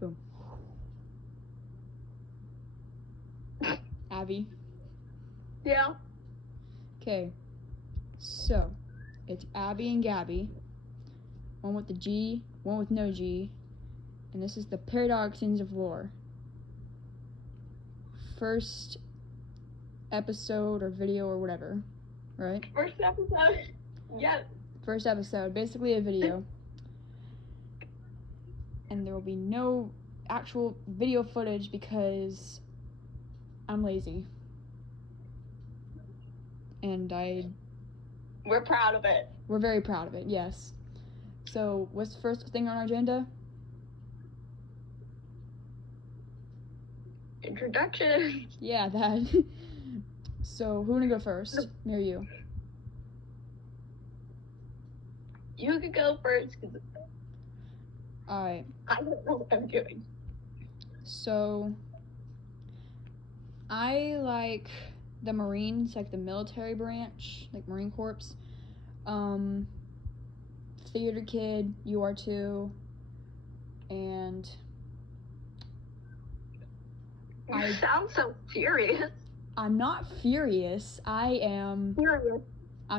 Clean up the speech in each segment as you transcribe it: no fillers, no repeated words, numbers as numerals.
Boom. Abby. Yeah. Okay. So, it's Abby and Gabby. One with the G, one with no G. And this is the paradoxians of lore. First episode or video or whatever, right? First episode. Yes. First episode, basically a video. And there will be no actual video footage because I'm lazy. And We're proud of it. we're very proud of it, yes. So, what's the first thing on our agenda? Introduction. Yeah, that. So, who wanna go first? Me or you? You could go first because Alright, I don't know what I'm doing. so I like the Marines, like the military branch, like Marine Corps. Theater kid, you are too. And You sound so serious. I'm not furious. I'm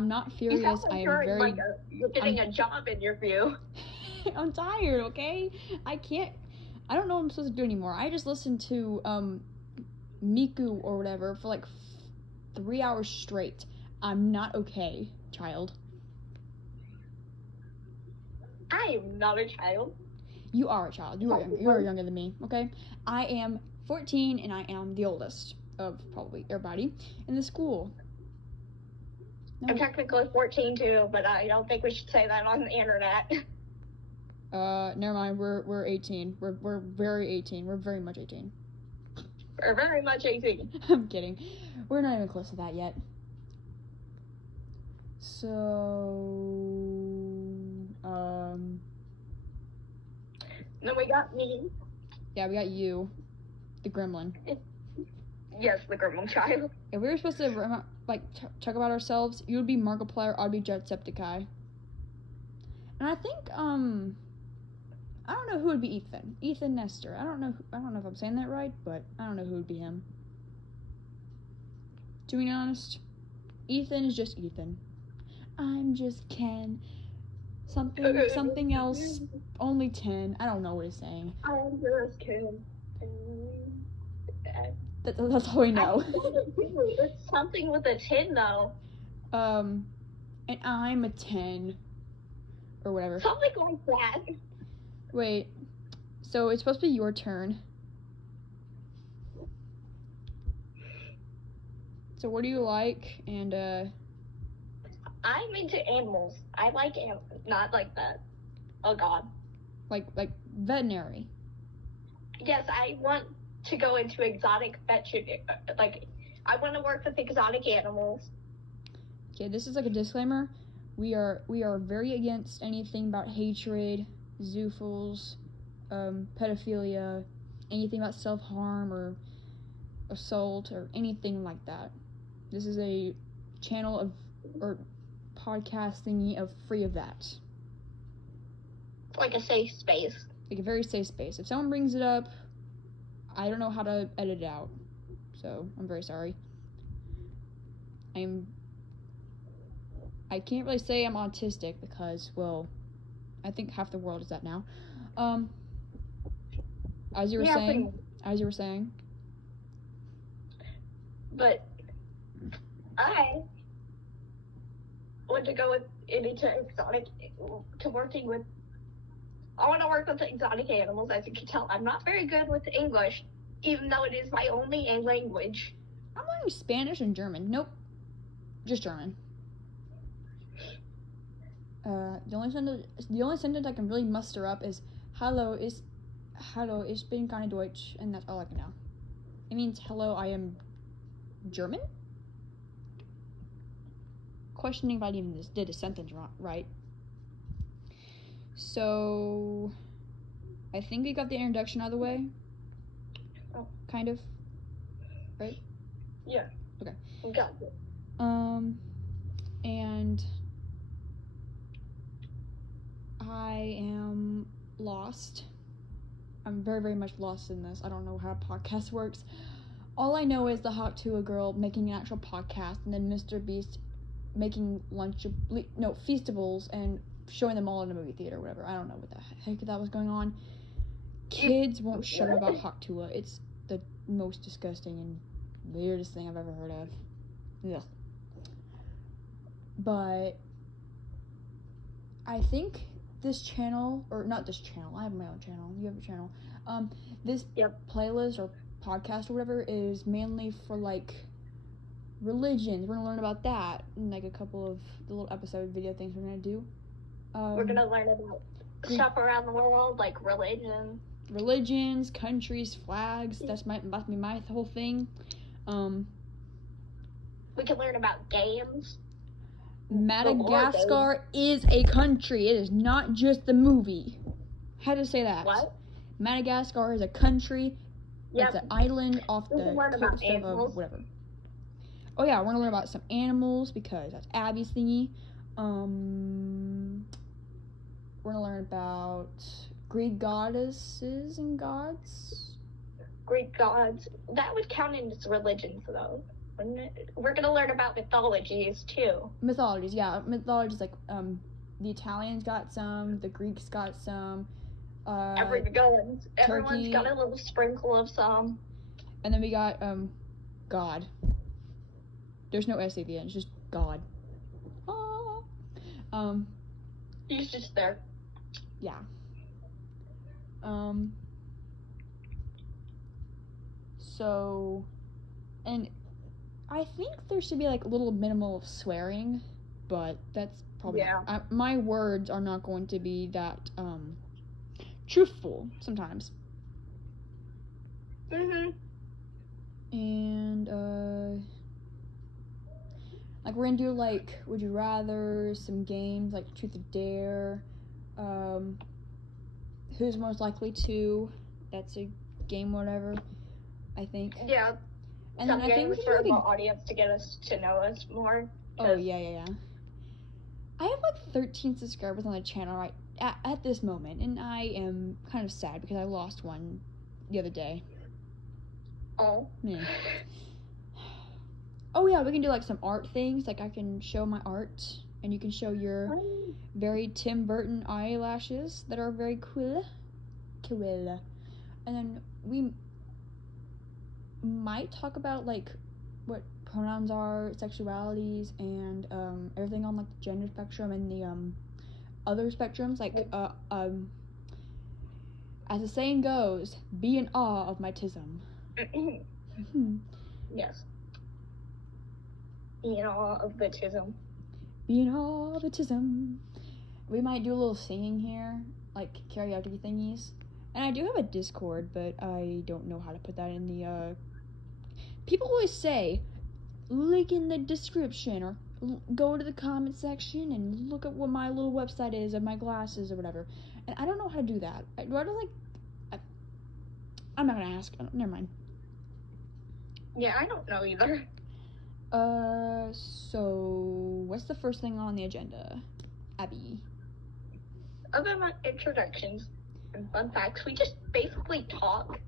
not You furious. sound like I am you're very. like you're getting a job interview. I'm tired, okay? I don't know what I'm supposed to do anymore. I just listened to Miku or whatever for like 3 hours straight. I'm not okay, child. I am not a child. You are a child. You are younger than me, okay? I am 14 and I am the oldest of probably everybody in the school. I'm technically 14 too, but I don't think we should say that on the internet. Never mind. We're 18. We're very 18. We're very much 18. We're very much 18. I'm kidding. We're not even close to that yet. So, Then we got me. yeah, we got you, the gremlin. Yes, the gremlin child. If we were supposed to talk about ourselves, you would be Markiplier, I'd be Jacksepticeye. And I think I don't know who would be Ethan. Ethan Nestor. I don't know if I'm saying that right, but I don't know who would be him. To be honest, Ethan is just Ethan. I'm just Ken. Something else. Only 10. I don't know what he's saying. I'm just kidding. That's all we know. It's something with a 10 though. And I'm a 10. Or whatever. Something like that. Wait. So it's supposed to be your turn. So what do you like? And I'm into animals. I like animals. Not like that. Oh god. like veterinary. Yes, I want to go into exotic veterinary. Like, I want to work with exotic animals. Okay, this is like a disclaimer. We are very against anything about hatred, zoofles, pedophilia, anything about self-harm or assault or anything like that. This is a channel of or podcast thingy of free of that. Like a safe space. Like a very safe space. If someone brings it up, I don't know how to edit it out. So, I'm very sorry. I can't really say I'm autistic because, well, I think half the world is that now. As you were saying. But I want to go into exotic, I want to work with exotic animals. As you can tell, I'm not very good with English, even though it is my only language. I'm learning Spanish and German. Nope. Just German. The only sentence I can really muster up is Hallo, ich bin keine Deutsch, and that's all I can know. It means hello, I am German? Questioning if I even did a sentence right. So, I think we got the introduction out of the way. Oh. Kind of. Right? Yeah. Okay. We got it. And I am lost. I'm very, very much lost in this. I don't know how a podcast works. All I know is the Hot Tua girl making an actual podcast, and then Mr. Beast making Feastables and showing them all in a movie theater or whatever. I don't know what the heck that was going on. Kids won't shut up about Hot Tua. It's the most disgusting and weirdest thing I've ever heard of. Ugh. But I think this channel, or not this channel, I have my own channel, you have a channel, this playlist or podcast or whatever is mainly for, like, religions. We're gonna learn about that in, like, a couple of the little episode video things we're gonna do. We're gonna learn about stuff around the world, like religions, countries, flags. That's must be my whole thing. We can learn about games. Madagascar is a country. It is not just the movie. Had to say that. What? Madagascar is a country. Yep. It's an island off the coast of whatever. Oh yeah, we're gonna learn about some animals because that's Abby's thingy. We're gonna learn about Greek goddesses and gods. Greek gods. That would count as religions, though. We're gonna learn about mythologies too. Mythologies, yeah. Mythologies like the Italians got some, the Greeks got some. Everyone's Turkey. got a little sprinkle of some. And then we got God. There's no S at the end. It's just God. He's just there. Yeah. So, and I think there should be like a little minimal of swearing, but that's probably my words are not going to be that truthful sometimes. Mhm. And like we're gonna do like would you rather, some games like truth or dare, who's most likely to. That's a game, whatever. I think. Yeah. And then I think for the audience to get us to know us more. Oh yeah. I have like 13 subscribers on the channel right at this moment, and I am kind of sad because I lost one the other day. Oh. Yeah. Oh yeah, we can do like some art things. Like I can show my art, and you can show your very Tim Burton eyelashes that are very cool. And then we might talk about like what pronouns are, sexualities, and everything on like the gender spectrum and the other spectrums. Like as the saying goes, be in awe of my tism. Yes. Be in awe of the tism. Be in awe of the tism. We might do a little singing here, like karaoke thingies. And I do have a Discord, but I don't know how to put that in the people always say, link in the description, or go to the comment section and look at what my little website is of my glasses or whatever. And I don't know how to do that. I'm not gonna ask. Never mind. Yeah, I don't know either. So what's the first thing on the agenda, Abby? Other than introductions and fun facts, we just basically talk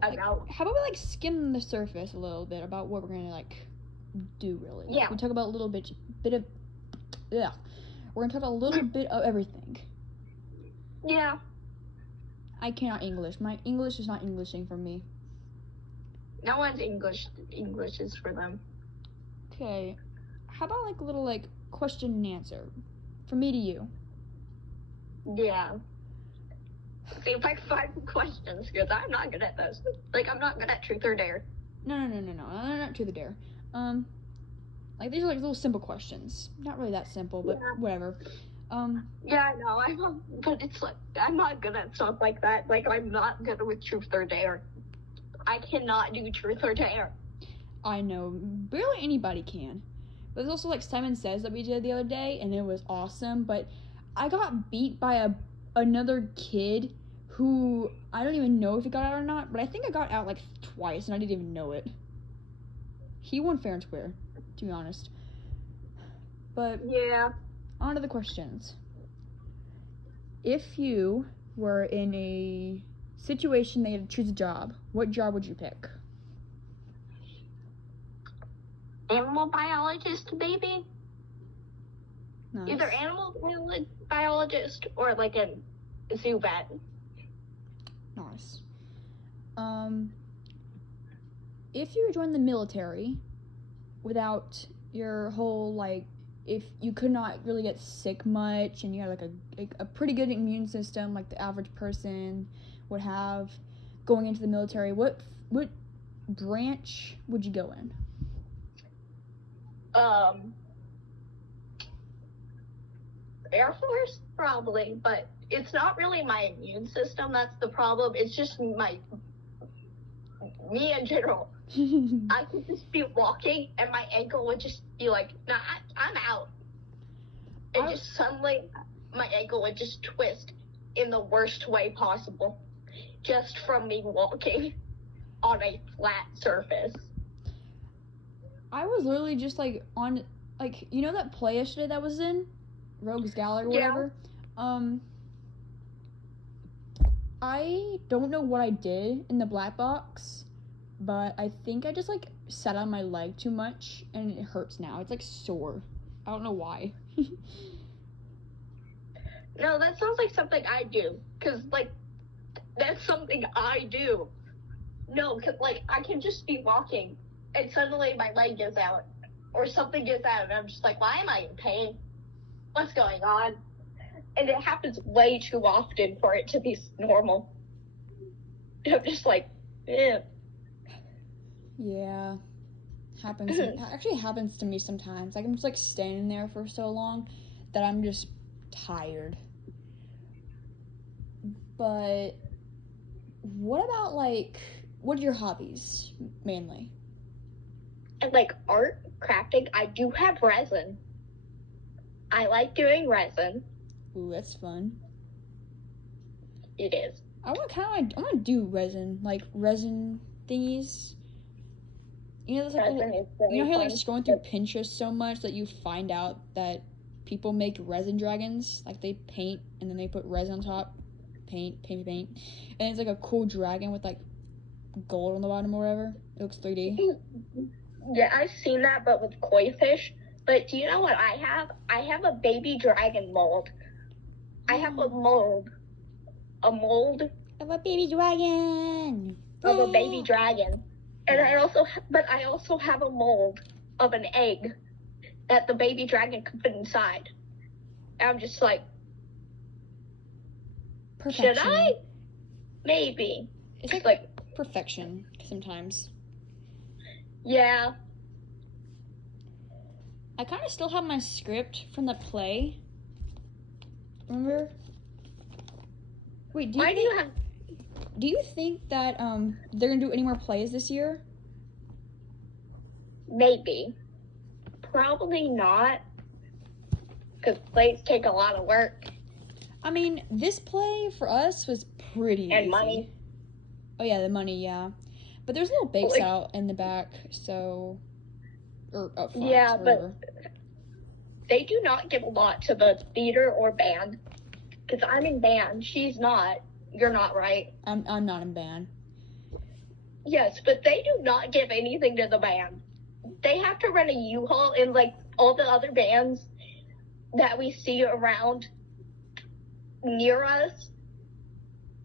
about. How about we like skim the surface a little bit about what we're gonna like do really? Yeah. We talk about a little bit of. Yeah. We're gonna talk about a little bit of everything. Yeah. I cannot English. My English is not Englishing for me. No one's English is for them. Okay. How about like a little like question and answer from me to you? Yeah. See if I can find questions, because I'm not good at those. Like, I'm not good at truth or dare. No. Not truth or dare. Like these are like little simple questions. Not really that simple, but whatever. Yeah, I know. But it's like I'm not good at stuff like that. Like, I'm not good with truth or dare. I cannot do truth or dare. I know, barely anybody can. But there's also like Simon Says that we did the other day, and it was awesome. But I got beat by another kid who I don't even know if he got out or not. But I think I got out like twice, and I didn't even know it. He won fair and square, to be honest. But yeah. On to the questions. If you were in situation, they had to choose a job. What job would you pick? Animal biologist, maybe? Nice. Either animal biologist or like a zoo vet. Nice. If you joined the military without your whole, like, if you could not really get sick much and you had like a pretty good immune system like the average person would have going into the military, what branch would you go in? Air Force, probably, but it's not really my immune system that's the problem. It's just me in general. I could just be walking and my ankle would just be like, nah, I'm out. And just suddenly my ankle would just twist in the worst way possible just from me walking on a flat surface. I was literally just like on, like, you know that play yesterday that was in Rogues Gallery or whatever? I don't know what I did in the black box, but I think I just like sat on my leg too much and it hurts now. It's like sore. I don't know why. No, that sounds like something I do, because like that's something I do. No, because like I can just be walking and suddenly my leg gives out or something gives out and I'm just like, why am I in pain? What's going on? And it happens way too often for it to be normal. I'm just like, eh. Yeah. Happens. It actually happens to me sometimes. Like I'm just like standing there for so long that I'm just tired. But what about like, what are your hobbies mainly? And like art, crafting, I do have resin. I like doing resin. Ooh, that's fun. It is. I want to do resin thingies. You know, like you know how like scrolling through Pinterest so much that you find out that people make resin dragons, like they paint and then they put resin on top, paint, and it's like a cool dragon with like gold on the bottom or whatever. It looks 3D. Yeah, I've seen that, but with koi fish. But do you know what I have? I have a baby dragon mold. I have a mold of a baby dragon. Of a baby dragon. And I also have a mold of an egg that the baby dragon could fit inside. And I'm just like, perfection. Should I? Maybe. It's like perfection sometimes. Yeah. I kind of still have my script from the play. Remember? Wait, do you think that they're gonna do any more plays this year? Maybe. Probably not. Because plays take a lot of work. I mean, this play for us was pretty and easy. Money. Oh yeah, the money, yeah. But there's little bakes out in the back, so or up front. Yeah, wherever. But they do not give a lot to the theater or band. Because I'm in band. She's not. You're not, right? I'm not in band. Yes, but they do not give anything to the band. They have to rent a U-Haul, and like all the other bands that we see around near us,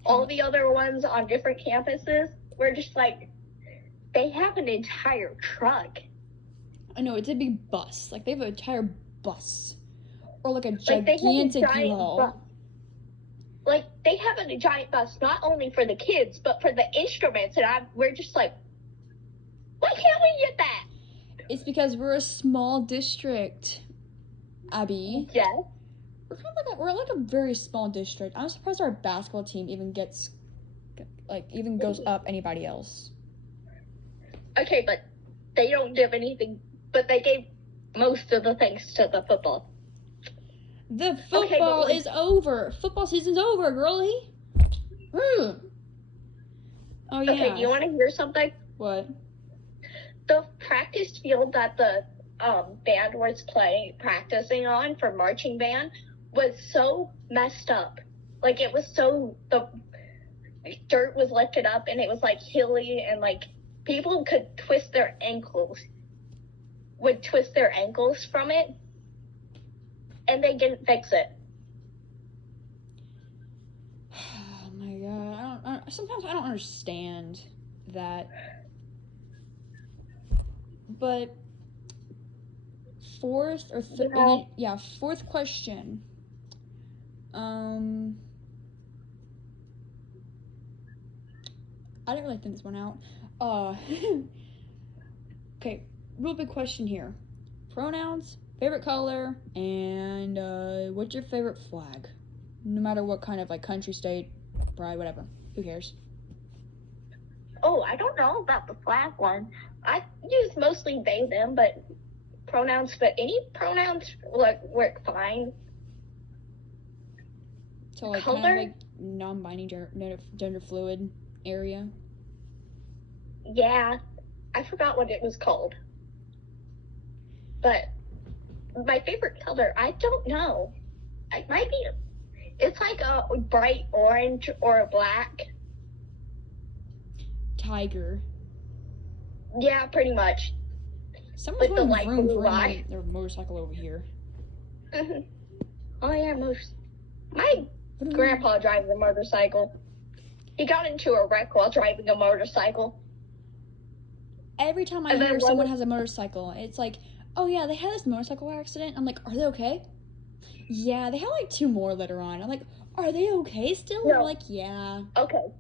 all the other ones on different campuses, we're just like, they have an entire truck. I know, it's a big bus. Like, they have an entire bus. Or like a gigantic U-Haul. Like, they have a giant bus, not only for the kids, but for the instruments, and we're just like, why can't we get that? It's because we're a small district, Abby. Yes. We're like a very small district. I'm surprised our basketball team even goes up anybody else. Okay, but they don't give anything, but they gave most of the things to the football. The football is over. Football season's over, girlie. Oh, yeah. Okay, do you want to hear something? What? The practice field that the band was practicing on for marching band was so messed up. Like, it was dirt was lifted up and it was like hilly and like people would twist their ankles from it, and they didn't fix it. Oh my god, sometimes I don't understand that. But fourth question. I didn't really think this one out. Okay, real big question here. Pronouns, favorite color, and what's your favorite flag? No matter what kind of like country, state, pride, whatever. Who cares? Oh, I don't know about the flag one. I use mostly they, them, but any pronouns work fine. So like color? Kind of like non-binary gender fluid area. Yeah, I forgot what it was called. But my favorite color, I don't know. It might be. It's like a bright orange or a black. Tiger. Yeah, pretty much. Someone's With the going light vroom blue vroom eye. on their motorcycle over here. Oh yeah, my grandpa drives a motorcycle. He got into a wreck while driving a motorcycle. Every time I hear someone has a motorcycle, it's like, oh yeah, they had this motorcycle accident. I'm like, are they okay? Yeah, they had like 2 more later on. I'm like, are they okay still? No. They're like, yeah. Okay.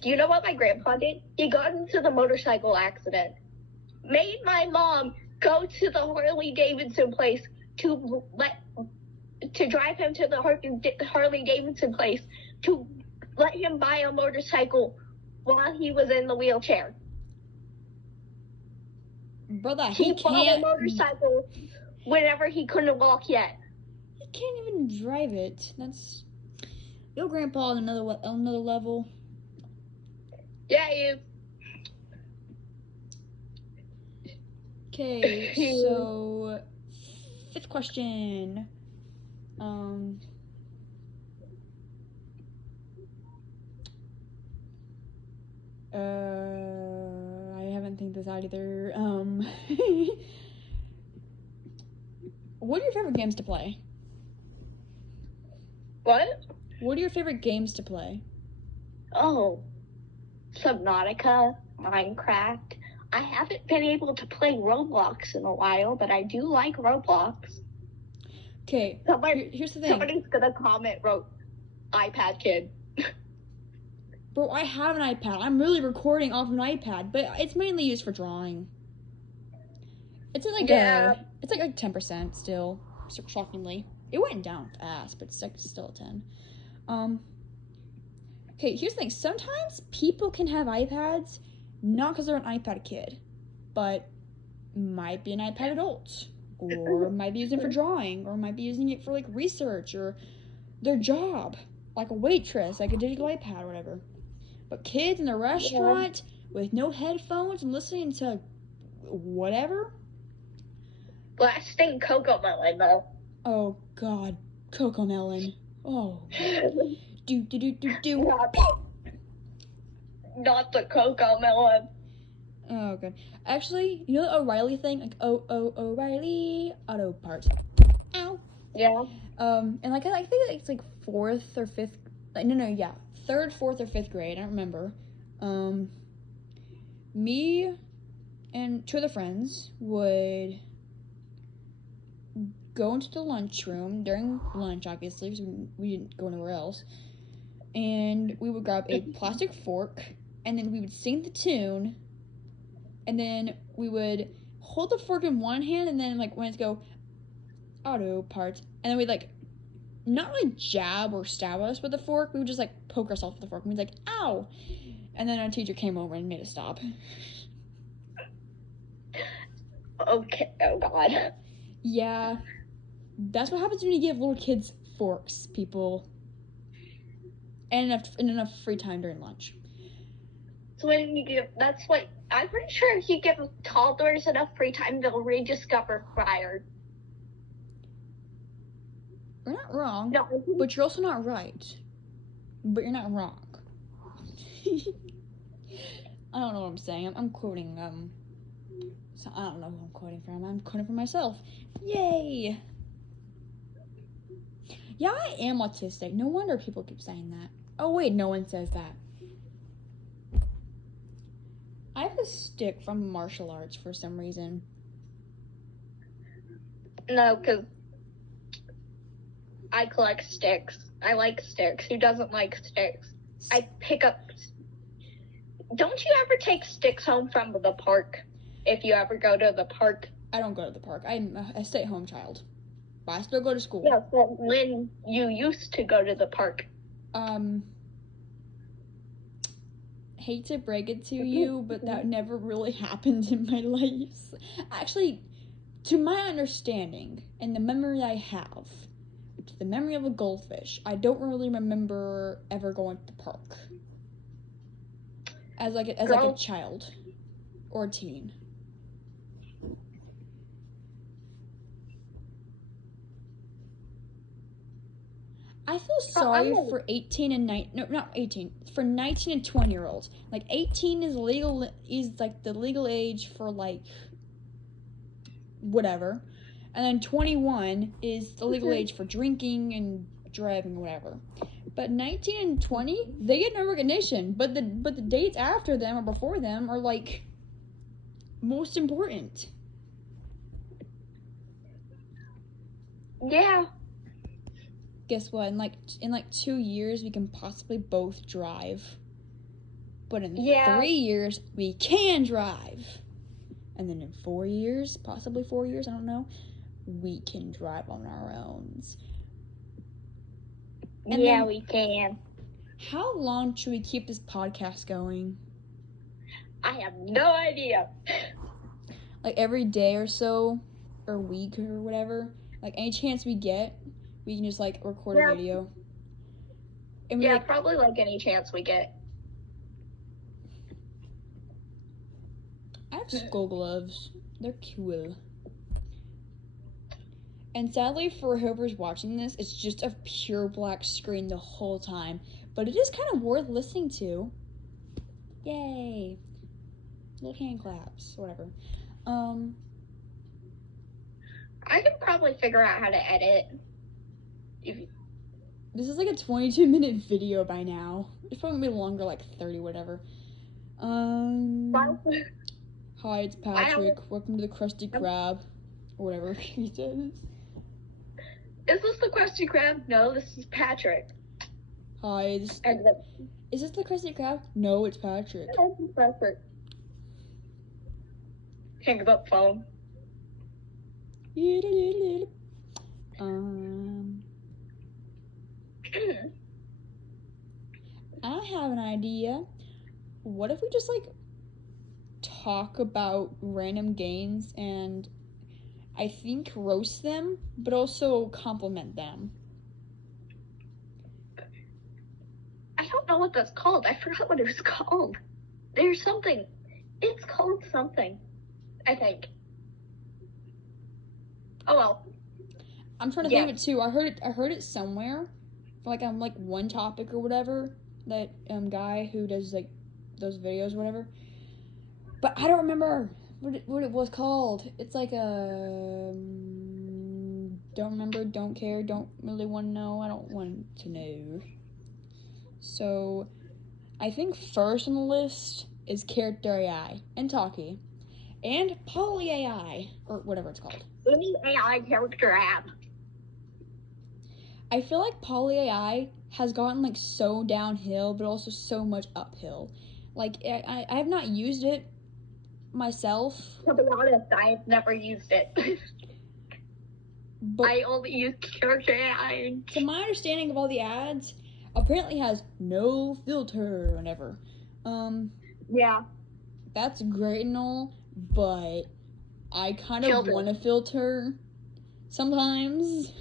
Do you know what my grandpa did? He got into the motorcycle accident. Made my mom go to the Harley Davidson place to drive him to the Harley Davidson place to let him buy a motorcycle while he was in the wheelchair. Brother, he bought a motorcycle whenever he couldn't walk yet. He can't even drive it. That's your grandpa on another level. Yeah, he is. Okay, so 5th question. I haven't think this out either. What are your favorite games to play? What? What are your favorite games to play? Oh, Subnautica, Minecraft. I haven't been able to play Roblox in a while, but I do like Roblox. Okay, here's the thing. Somebody's gonna comment, iPad kid. Bro, I have an iPad. I'm really recording off an iPad, but it's mainly used for drawing. It's like it's like 10% still, shockingly. It went down fast, but it's still a 10. Okay, here's the thing. Sometimes people can have iPads, not because they're an iPad kid, but might be an iPad adult, or might be using it for drawing, or might be using it for like research or their job, like a waitress, like a digital iPad or whatever. But kids in a restaurant with no headphones and listening to whatever. Blasting Cocomelon though. Oh God, Cocomelon. Oh. Do. Not the Cocomelon. Oh, good. Actually, you know the O'Reilly thing? Like, O'Reilly Auto Parts. Ow. Yeah. And like, I think it's like 4th or 5th. Like, yeah. 3rd, 4th, or 5th grade. I don't remember. Me and 2 other friends would go into the lunchroom during lunch, obviously, because we didn't go anywhere else. And we would grab a plastic fork, and then we would sing the tune, and then we would hold the fork in one hand, and then like when it's go auto parts, and then we'd like not really jab or stab us with the fork, we would just like poke ourselves with the fork, and we'd like, ow! And then our teacher came over and made us stop. Okay, oh God. Yeah, that's what happens when you give little kids forks, people. And enough free time during lunch. So when you give, I'm pretty sure if you give toddlers enough free time, they'll rediscover fire. You're not wrong, No. but you're also not right. But you're not wrong. I don't know what I'm saying. I'm quoting, so I don't know who I'm quoting from. I'm quoting from myself. Yay! Yeah, I am autistic. No wonder people keep saying that. Oh, wait, no one says that. I have a stick from martial arts for some reason. No, because I collect sticks. I like sticks. Who doesn't like sticks? I pick up... Don't you ever take sticks home from the park? If you ever go to the park? I don't go to the park. I'm a stay-at-home child. But I still go to school. Yeah, but when you used to go to the park? Hate to break it to you, but that never really happened in my life. Actually, to my understanding, and the memory I have, the memory of a goldfish, I don't really remember ever going to the park. As like a child. Or a teen. I feel sorry for 18 and 9, no, not 18, for 19 and 20-year-olds. Like 18 is like the legal age for like whatever. And then 21 is the legal age for drinking and driving, whatever. But 19 and 20, they get no recognition. But the dates after them or before them are like most important. Yeah. Guess what? In like 2 years, we can possibly both drive. But in 3 years, we can drive. And then in 4 years, possibly 4 years, I don't know, we can drive on our own. And yeah, we can. How long should we keep this podcast going? I have no idea. Like every day or so, or week or whatever. Like any chance we get, we can just like record a video. And we, probably like any chance we get. I have skull gloves. They're cool. And sadly for whoever's watching this, it's just a pure black screen the whole time. But it is kind of worth listening to. Yay. Little hand claps, whatever. I can probably figure out how to edit. This is like a 22-minute video by now. It's probably gonna be longer, like 30, whatever. Hi, it's Patrick. Welcome to the Krusty Krab. Or whatever he says. Is this the Krusty Krab? No, this is Patrick. Hi, is this the Krusty Krab? No, it's Patrick. It's Patrick. Hang up phone. I have an idea. What if we just like talk about random games and I think roast them, but also compliment them? I don't know what that's called. I forgot what it was called. There's something. It's called something, I think. Oh well. I'm trying to think of it too. I heard it somewhere, like on like one topic or whatever. That guy who does like those videos or whatever. But I don't remember what it was called. It's like a don't remember, don't care, don't really want to know. I don't want to know. So I think first on the list is character AI and Talkie and Poly AI or whatever it's called. Any AI character app. I feel like Poly AI has gotten like so downhill, but also so much uphill. Like I have not used it myself. To be honest, I've never used it. But I only use character AI. To my understanding of all the ads, apparently has no filter or whatever. Yeah. That's great and all, but I kind of want a filter sometimes.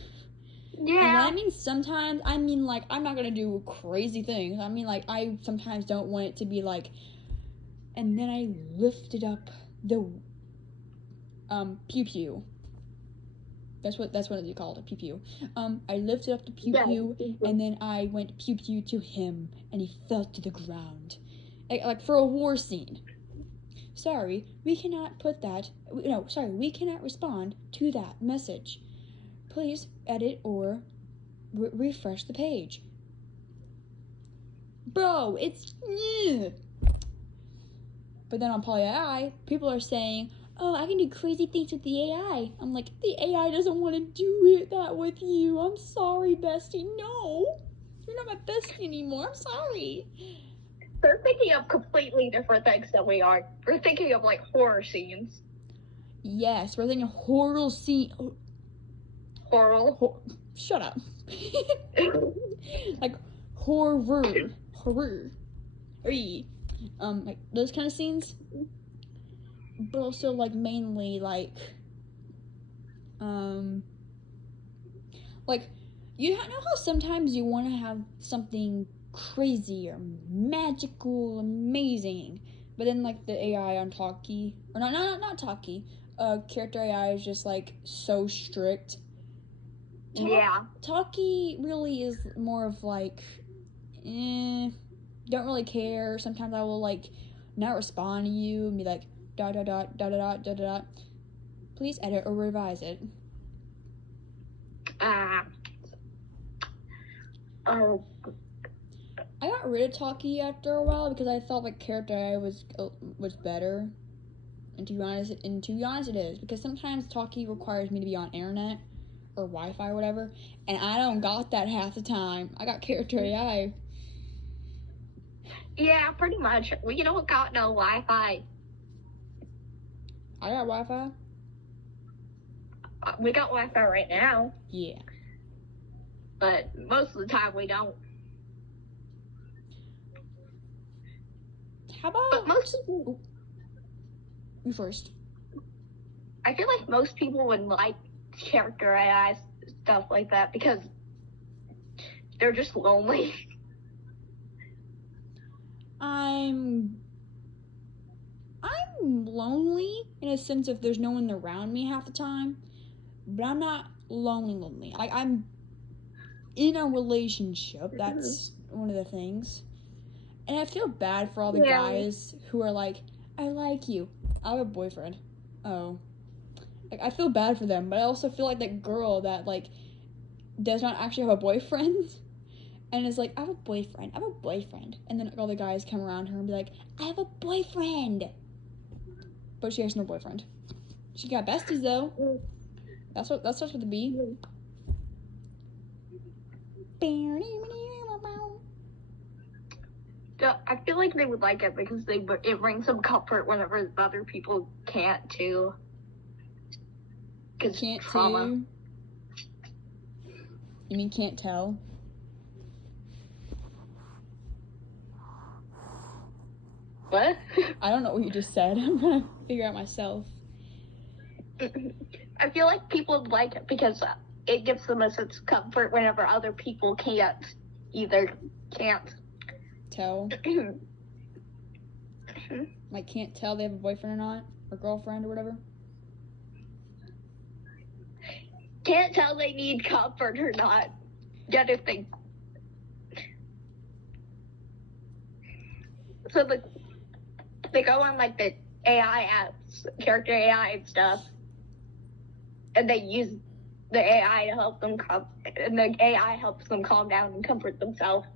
Yeah. And when I mean sometimes, I mean like I'm not gonna do crazy things. I mean like I sometimes don't want it to be like, and then I lifted up the pew pew. That's what it's called, a pew pew. I lifted up the pew pew, and then I went pew pew to him, and he fell to the ground. like for a war scene. Sorry, we cannot put that. No, sorry, we cannot respond to that message. Please edit or refresh the page. Bro, it's. But then on Poly AI, people are saying, oh, I can do crazy things with the AI. I'm like, the AI doesn't want to do that with you. I'm sorry, bestie. No, you're not my bestie anymore. I'm sorry. They're thinking of completely different things than we are. We're thinking of like horror scenes. Yes, we're thinking horror scene. Horror. Shut up. Like horror. Like those kind of scenes. But also like mainly like you know how sometimes you want to have something crazy or magical, amazing, but then like the AI on Talkie, or not Talkie, character AI is just like so strict. Yeah. Talkie really is more of like, don't really care. Sometimes I will like not respond to you and be like, ... Please edit or revise it. Oh. I got rid of Talkie after a while because I thought like character AI was better. And to be honest, it is, because sometimes Talkie requires me to be on internet or Wi-Fi or whatever, and I don't got that half the time. I got character AI. Yeah, pretty much. We don't got no Wi-Fi. I got Wi-Fi. We got Wi-Fi right now. Yeah. But most of the time we don't. How about? But most people. You first. I feel like most people would like character AI stuff like that because they're just lonely. I'm lonely in a sense if there's no one around me half the time, but I'm not lonely. Like I'm in a relationship. That's one of the things. And I feel bad for all the guys who are like, I like you. I have a boyfriend. Oh. Like, I feel bad for them, but I also feel like that girl that, like, does not actually have a boyfriend and is like, I have a boyfriend. And then all the guys come around her and be like, I have a boyfriend. But she has no boyfriend. She got besties, though. That starts with a B. I feel like they would like it because it brings some comfort whenever other people can't too. Can't trauma. too? You mean can't tell? What? I don't know what you just said. I'm gonna figure out myself. I feel like people would like it because it gives them a sense of comfort whenever other people can't tell. Like can't tell they have a boyfriend or not, or girlfriend or whatever. Can't tell they need comfort or not. Yet if they they go on like the AI apps, character AI and stuff, and they use the AI to help them and the AI helps them calm down and comfort themselves.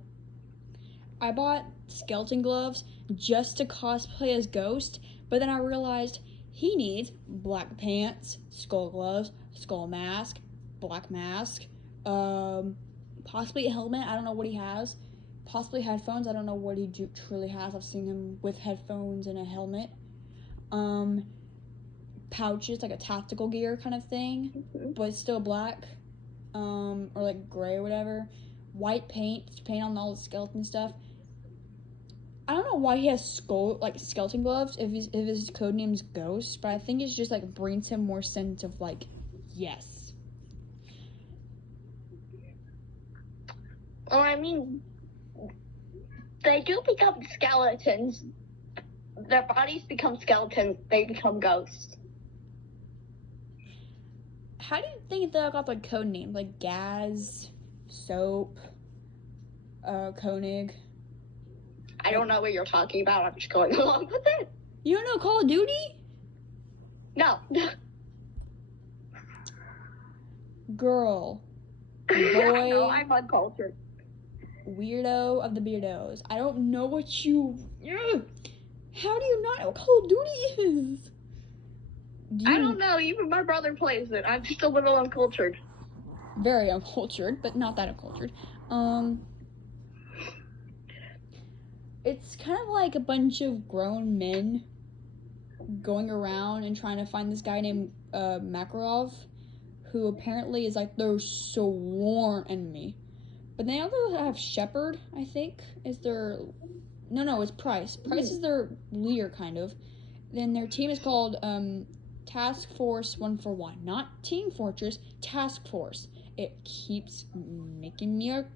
I bought skeleton gloves just to cosplay as Ghost, but then I realized he needs black pants, skull gloves, skull mask, black mask, possibly a helmet. I don't know what he has. Possibly headphones. I don't know what he truly has. I've seen him with headphones and a helmet. Pouches, like a tactical gear kind of thing, but still black, or like gray or whatever. White paint to paint on all the skeleton stuff. I don't know why he has skeleton gloves if his code name's Ghost, but I think it's just like brings him more sense of like, yes. Well, I mean, they do become skeletons. Their bodies become skeletons. They become ghosts. How do you think they got like code names like Gaz, Soap, Koenig? I don't know what you're talking about. I'm just going along with it. You don't know Call of Duty? No. Girl. I Boy. know, I'm uncultured. Weirdo of the beardos. I don't know what you... Ugh. How do you not know what Call of Duty is? I don't know. Even my brother plays it. I'm just a little uncultured. Very uncultured, but not that uncultured. It's kind of like a bunch of grown men going around and trying to find this guy named Makarov, who apparently is like their sworn enemy. But they also have Shepard, I think, is their... No, it's Price. Price is their leader, kind of. Then their team is called Task Force 141. Not Team Fortress, Task Force. It keeps making me a...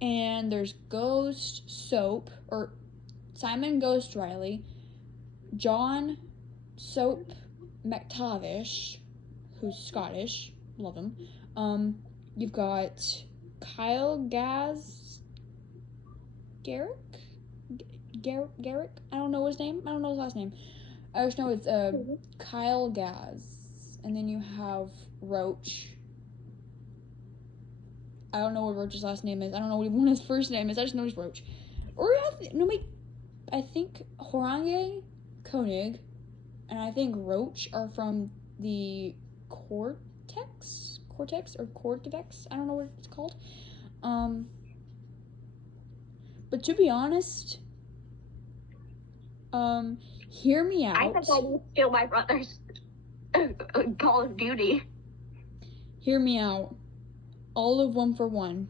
And there's Ghost Soap, or Simon Ghost Riley, John Soap McTavish, who's Scottish, love him. You've got Kyle Garrick? I don't know his name. I don't know his last name. I just know it's Kyle Gaz. And then you have Roach. I don't know what Roach's last name is. I don't know what his first name is. I just know he's Roach. Or I think Horange, Koenig, and I think Roach are from the Cortex or Cortex. I don't know what it's called. But to be honest, hear me out. I think I need to steal my brother's Call of Duty. Hear me out. All of 1 for 1.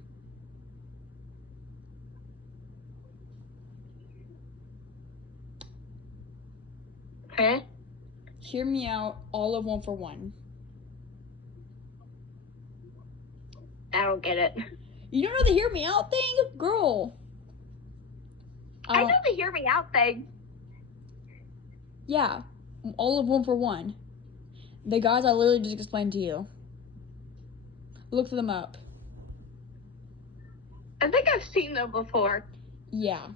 Huh? Hear me out. All of 1 for 1. I don't get it. You don't know the hear me out thing? Girl. I know the hear me out thing. Yeah. All of 1 for 1. The guys I literally just explained to you. Look them up. I think I've seen them before. Yeah.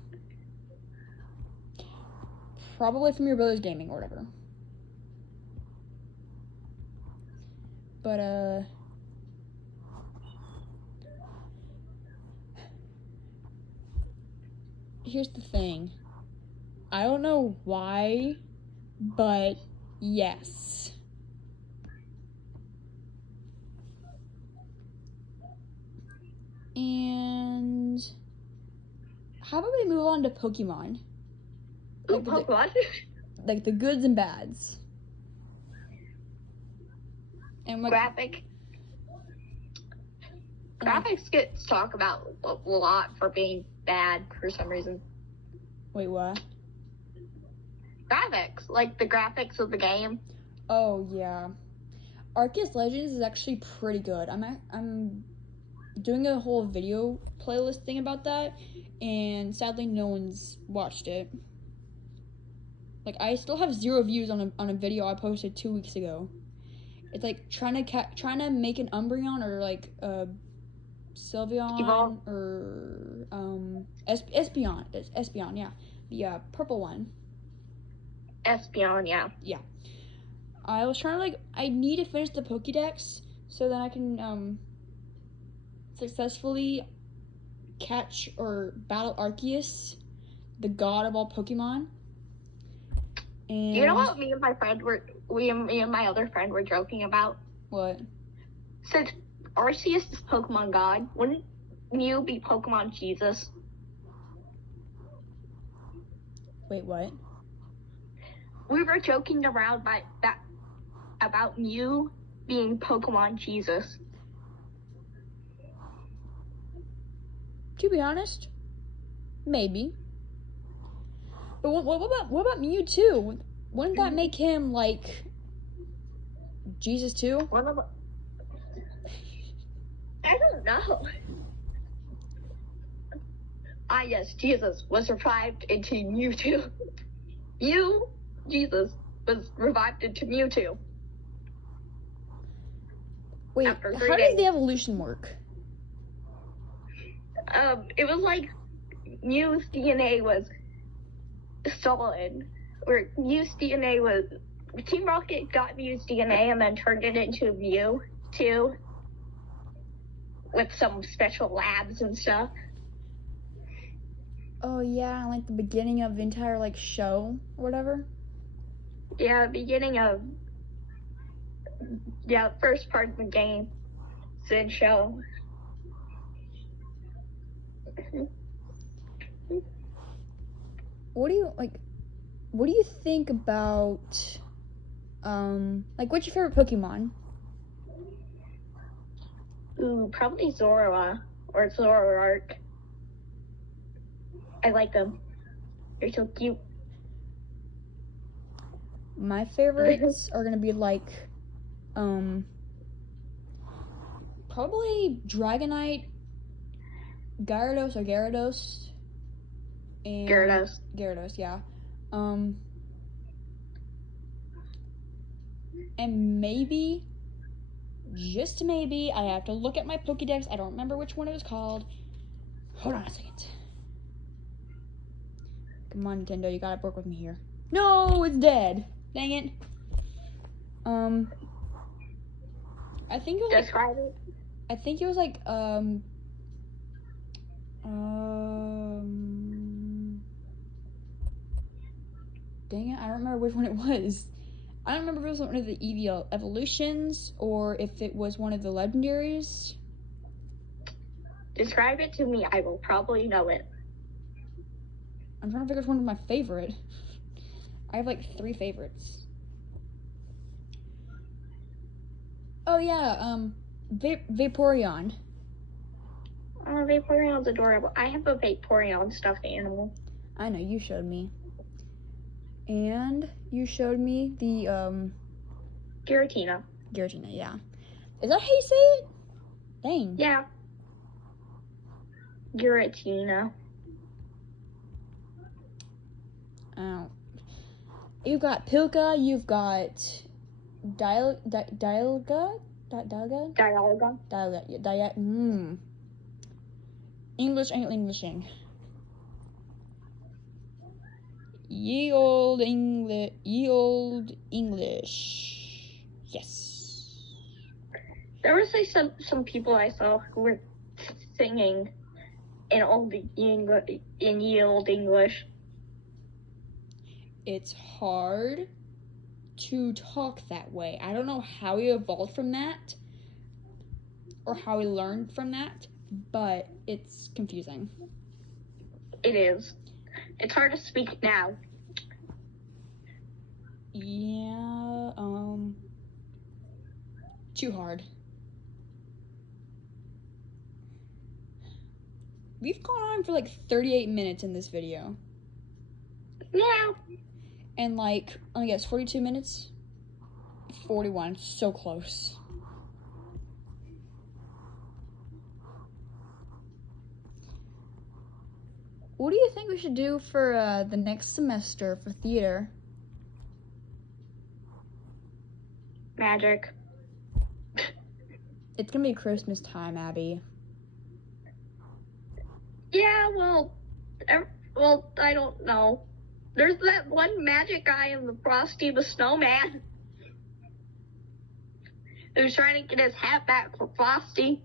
Probably from your brother's gaming or whatever. But, here's the thing. I don't know why, but yes. And how about we move on to Pokemon? Like Pokemon? Like the goods and bads. And Graphics gets talked about a lot for being bad for some reason. Wait, what? Graphics, like the graphics of the game. Oh yeah, Arceus Legends is actually pretty good. I'm doing a whole video playlist thing about that, and sadly no one's watched it. Like I still have 0 views on a video I posted 2 weeks ago. It's like trying to make an Umbreon or like Sylveon Evolve. or Espeon. It's Espeon, yeah, the purple one. Espeon, yeah. Yeah. I was trying to I need to finish the Pokédex so that I can successfully catch or battle Arceus, the god of all Pokemon. And You know what me and my other friend were joking about? What? Since Arceus is Pokemon God, wouldn't Mew be Pokemon Jesus? Wait, what? We were joking around about Mew being Pokemon Jesus. To be honest, maybe. But what about Mewtwo? Wouldn't that make him like Jesus too? I don't know. Ah, yes, Jesus was revived into Mewtwo. Jesus was revived into Mewtwo. Wait, After how 3 does days. the evolution work? It was like Mew's DNA was stolen, or Mew's DNA was Team Rocket got Mew's DNA and then turned it into Mew too, with some special labs and stuff. Oh yeah, like the beginning of the entire like show or whatever. Yeah, beginning of first part of the game, Sid show. What do you think about like what's your favorite Pokemon? Ooh, probably Zoroark or Zoroark. I like them. They're so cute. My favorites are gonna be like probably Dragonite, Gyarados or Gyarados. And Gyarados, yeah. And maybe, just maybe, I have to look at my Pokédex. I don't remember which one it was called. Hold on a second. Come on, Nintendo, you gotta work with me here. No, it's dead. Dang it. I think it was Describe it. I think it was like dang it, I don't remember which one it was. I don't remember if it was one of the EV evolutions or if it was one of the legendaries. Describe it to me. I will probably know it. I'm trying to figure out which one was my favorite. I have like 3 favorites. Oh yeah, Vaporeon. Oh, Vaporeon's adorable. I have a Vaporeon stuffed animal. I know, you showed me. And you showed me the Giratina. Giratina, yeah. Is that how you say it? Dang. Yeah. Giratina. Oh. You've got Pilka, you've got Dialga? English ain't Englishing. Ye old English. Yes. There was like some people I saw who were singing in ye old English. It's hard to talk that way. I don't know how we evolved from that or how we learned from that, but it's confusing. It is. It's hard to speak now. Yeah, too hard. We've gone on for like 38 minutes in this video. Yeah. And like, I guess 42 minutes? 41, so close. What do you think we should do for the next semester for theater? Magic. It's gonna be Christmas time, Abby. Yeah, well, I don't know. There's that one magic guy in the Frosty the Snowman who's trying to get his hat back for Frosty.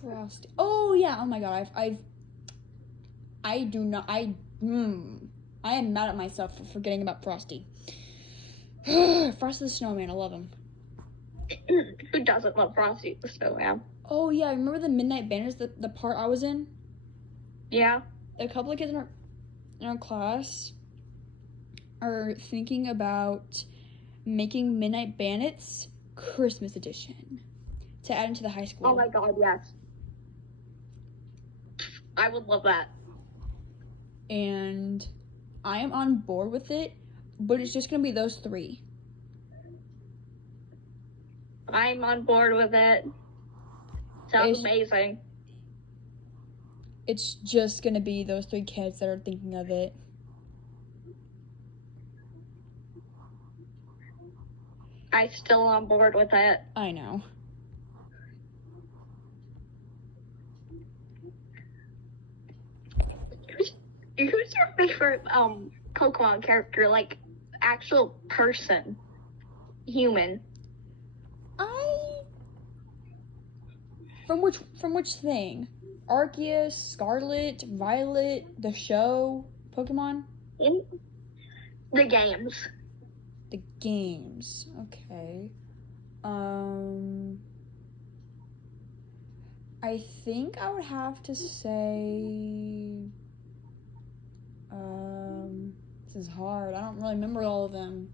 Frosty. Oh yeah. Oh my God. I am mad at myself for forgetting about Frosty. Frosty the Snowman. I love him. Who doesn't love Frosty the Snowman? Oh yeah. Remember the Midnight Banners? The part I was in. Yeah. A couple of kids in our class are thinking about making Midnight Bandits Christmas edition to add into the high school. Oh my God, yes. I would love that. And I am on board with it, but it's just gonna be those 3. I'm on board with it. Sounds amazing. It's just gonna be those 3 kids that are thinking of it. I'm still on board with it. I know. favorite Pokemon character, like actual person, human? From which thing? Arceus, Scarlet, Violet, the show, Pokemon? In the games. The games. Okay. I think I would have to say this is hard. I don't really remember all of them.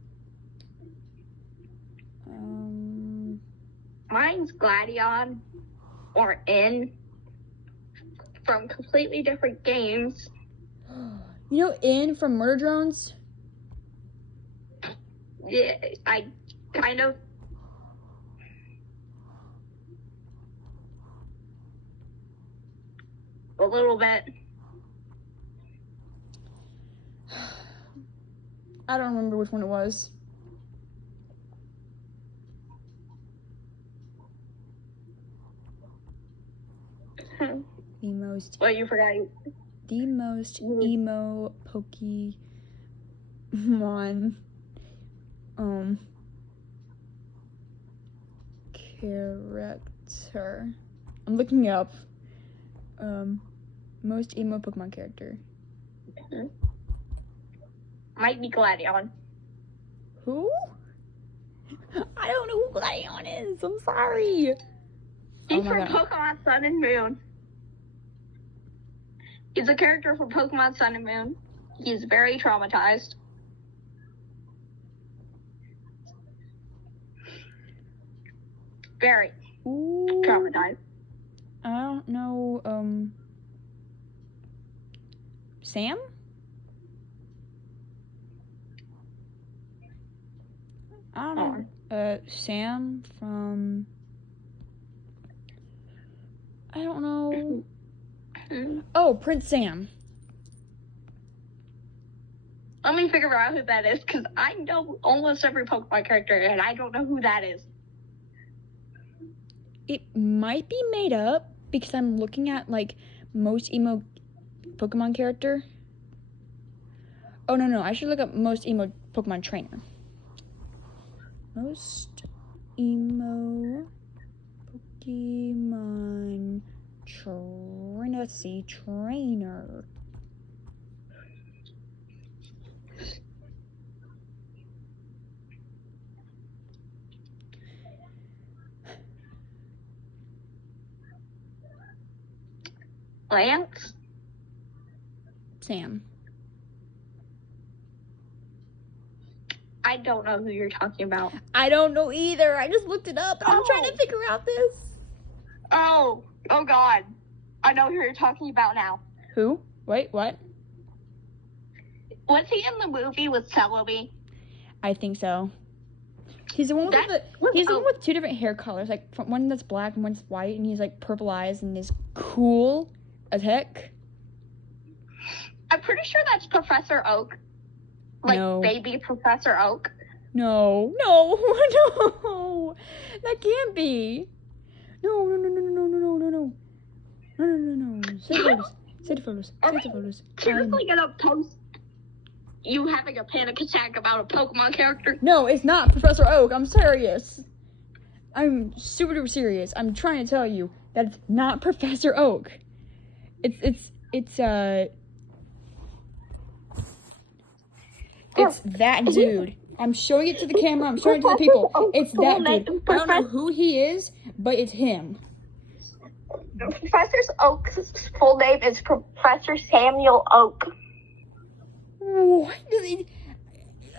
Mine's Gladion or N from completely different games. You know N from Murder Drones? Yeah, I kind of. A little bit. I don't remember which one it was. The most. Well, you forgot. The most emo Pokemon character. I'm looking up most emo Pokemon character. Might be Gladion. Who? I don't know who Gladion is. I'm sorry. He's from Pokemon Sun and Moon. He's a character from Pokemon Sun and Moon. He's very traumatized. Very traumatized. I don't know. Sam? I don't know. Sam from. I don't know. Oh, Prince Sam. Let me figure out who that is, because I know almost every Pokemon character, and I don't know who that is. It might be made up, because I'm looking at, like, most emo Pokemon character. Oh, no, I should look up most emo Pokemon trainer. Most emo Pokemon trainer. Let's see, trainer. Lance? Sam. I don't know who you're talking about. I don't know either. I just looked it up and I'm trying to figure out this. Oh God. I know who you're talking about now. Who? Wait, what? Was he in the movie with Celebi? I think so. He's the one with he's the one with two different hair colors, like one that's black and one's white, and he's like purple eyes and is cool as heck. I'm pretty sure that's Professor Oak. Like No. Baby Professor Oak. No, that can't be. No. Save the photos. Seriously gonna post you having a panic attack about a Pokemon character? No, it's not Professor Oak. I'm serious. I'm super duper serious. I'm trying to tell you that it's not Professor Oak. It's that dude. I'm showing it to the camera. I'm showing it to the people. It's that dude. I don't know who he is, but it's him. Professor Oak's full name is Professor Samuel Oak. What?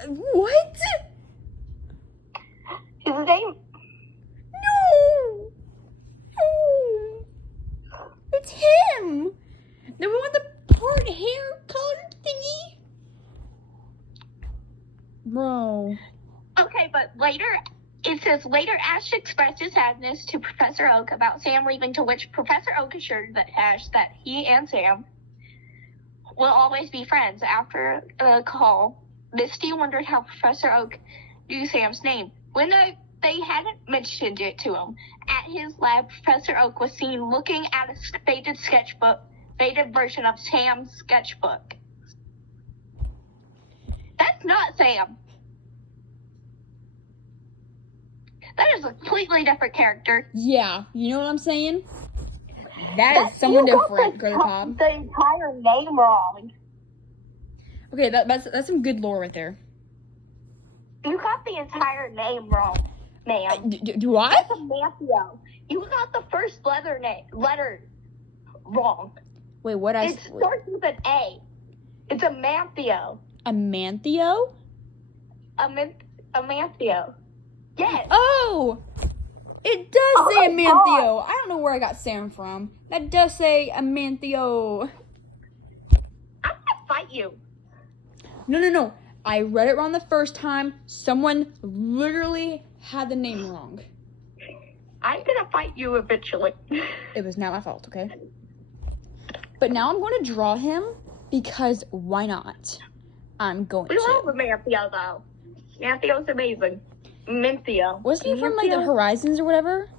What? His name? No. It's him. The one with the part hair colored thingy. Bro. Okay, but later, it says, later Ash expressed his sadness to Professor Oak about Sam leaving, to which Professor Oak assured Ash that he and Sam will always be friends. After a call, Misty wondered how Professor Oak knew Sam's name. When they hadn't mentioned it to him, at his lab, Professor Oak was seen looking at a faded version of Sam's sketchbook. That's not Sam. That is a completely different character. Yeah, you know what I'm saying? That is someone different, Girly Pop. The entire name wrong. Okay, that's some good lore right there. You got the entire name wrong, ma'am. Do I? That's a Matthew. You got the first letter wrong. Wait, It starts with an A. It's a Matthew. A Mantheo? A Matthew. Yes. Oh! It does say a Mantheo. I don't know where I got Sam from. That does say a Mantheo. I'm gonna fight you. No. I read it wrong the first time. Someone literally had the name wrong. I'm gonna fight you eventually. It was not my fault, okay? But now I'm going to draw him because why not? I'm going We to. love Matthew though. Matthew's amazing. Minthio. Wasn't he from like the Horizons or whatever?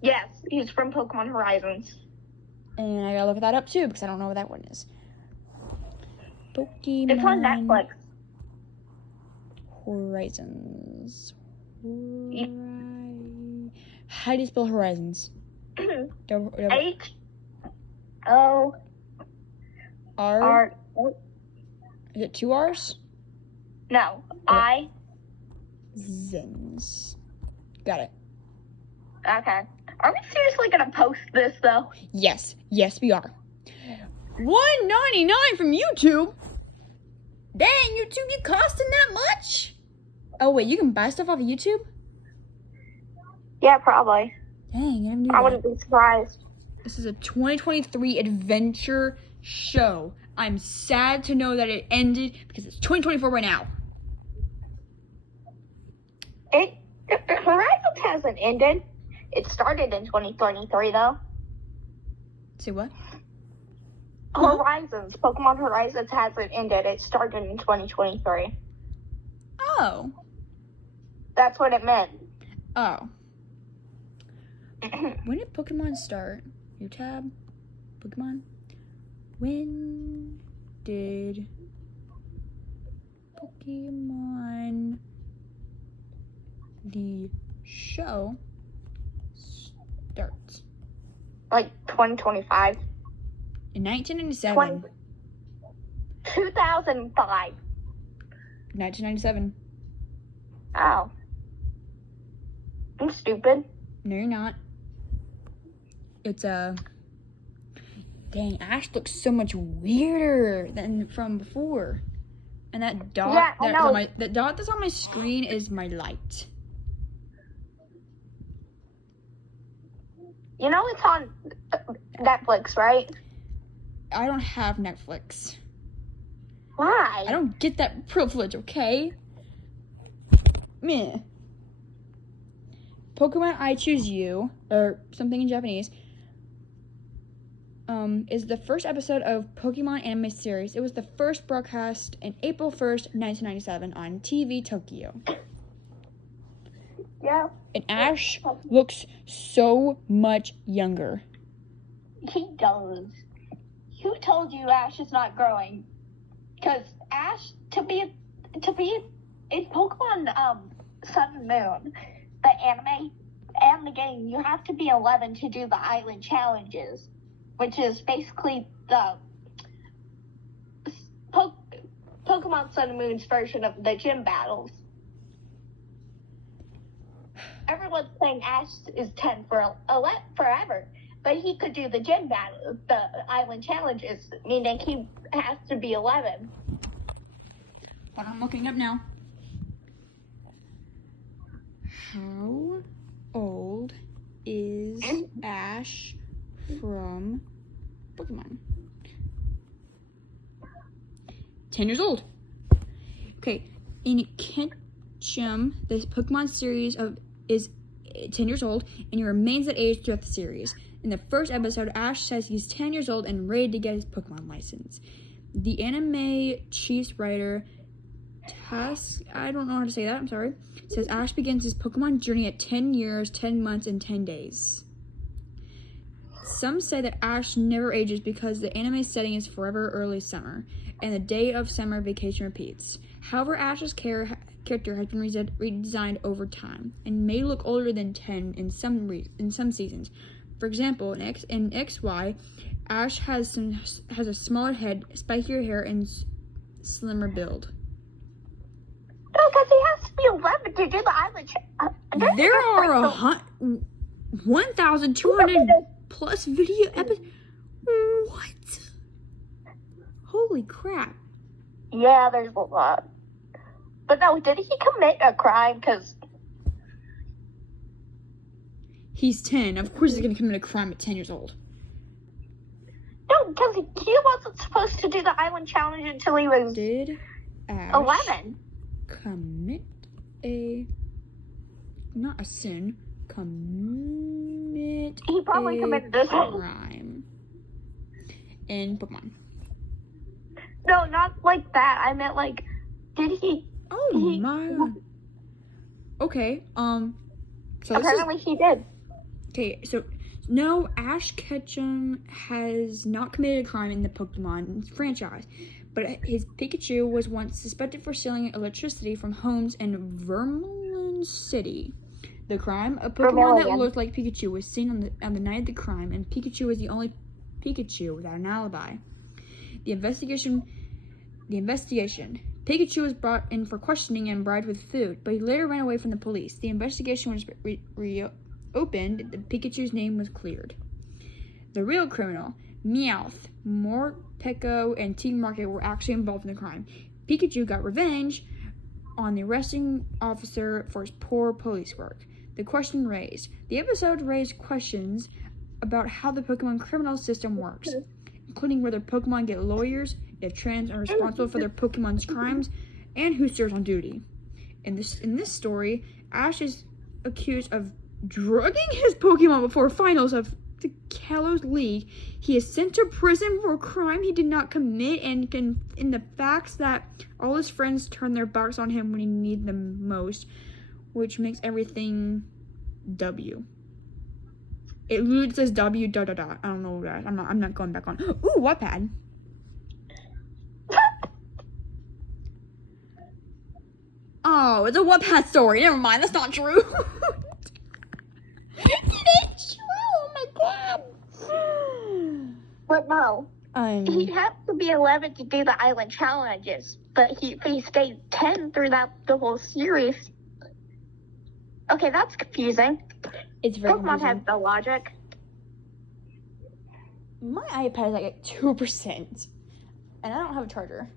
Yes, he's from Pokemon Horizons. And I gotta look that up too because I don't know what that one is. Pokemon. It's on Netflix. Horizons. How do you spell Horizons? H-O-R. R. Is it 2 R's? No. I. Zins. Got it. Okay. Are we seriously gonna post this though? Yes, we are. $1.99 from YouTube. Dang, YouTube, you costing that much? Oh wait, you can buy stuff off of YouTube? Yeah, probably. Dang, I wouldn't be surprised. This is a 2023 adventure show. I'm sad to know that it ended because it's 2024 right now. Horizons hasn't ended. It started in 2023 though. Say what? Horizons. Pokemon Horizons hasn't ended. It started in 2023. Oh. That's what it meant. Oh. When did Pokemon start? New tab? Pokemon? When did Pokemon the show start? Like 2025. In 1997. 2005. 1997. Oh. I'm stupid. No, you're not. It's dang, Ash looks so much weirder than from before. And that dot that dot that's on my screen is my light. You know it's on Netflix, right? I don't have Netflix. Why? I don't get that privilege, okay? Meh. Pokemon I Choose You, or something in Japanese, is the first episode of Pokemon anime series. It was the first broadcast in April 1st, 1997 on TV Tokyo. Yeah. And Ash looks so much younger. He does. Who told you Ash is not growing? Because Ash, to be in Pokemon Sun and Moon, the anime and the game, you have to be 11 to do the island challenges, which is basically the Pokemon Sun and Moon's version of the gym battles. Everyone's saying Ash is 10 forever, but he could do the gym battle, the island challenges, meaning he has to be 11. But I'm looking up now. How old is Ash from Pokemon? 10 years old. Okay, in Ketchum, this Pokemon series is 10 years old, and he remains that age throughout the series. In the first episode, Ash says he's 10 years old and ready to get his Pokemon license. The anime chief's writer, I don't know how to say that, I'm sorry, says Ash begins his Pokemon journey at 10 years, 10 months, and 10 days. Some say that Ash never ages because the anime setting is forever early summer, and the day of summer vacation repeats. However, Ash's character has been redesigned over time, and may look older than 10 in some seasons. For example, in XY, Ash has a smaller head, spikier hair, and slimmer build. No, because he has to be 11 to do the island. There are 1,200 plus video episodes. What? Holy crap. Yeah, there's a lot. But no, did he commit a crime? Because he's 10. Of course he's going to commit a crime at 10 years old. No, because he wasn't supposed to do the island challenge until he was Did Ash 11. Commit not a sin, commit He probably committed this crime in Pokemon? No, not like that. I meant like, did he? Oh my. Okay. So apparently he did. Okay. So no, Ash Ketchum has not committed a crime in the Pokemon franchise, but his Pikachu was once suspected for stealing electricity from homes in Vermilion City. The crime, a Pokemon that looked like Pikachu, was seen on the night of the crime, and Pikachu was the only Pikachu without an alibi. The investigation. Pikachu was brought in for questioning and bribed with food, but he later ran away from the police. The investigation was reopened. Pikachu's name was cleared. The real criminal, Meowth, Morpeko, and Team Rocket were actually involved in the crime. Pikachu got revenge on the arresting officer for his poor police work. The episode raised questions about how the Pokemon criminal system works, including whether Pokemon get lawyers, if trans are responsible for their Pokemon's crimes, and who serves on duty. In this story, Ash is accused of drugging his Pokemon before finals of the Kalos League. He is sent to prison for a crime he did not commit, and in the facts that all his friends turn their backs on him when he needs them most, which makes everything W. It literally says W ... I don't know that. I'm not going back on. Ooh, Wattpad. Oh, it's a Wattpad story. Never mind, that's not true. It's true. Oh my god. But no, he has to be 11 to do the island challenges, but he stayed 10 through the whole series. Okay, that's confusing. It's very Pokemon confusing. has no logic. My iPad is like at 2%, and I don't have a charger.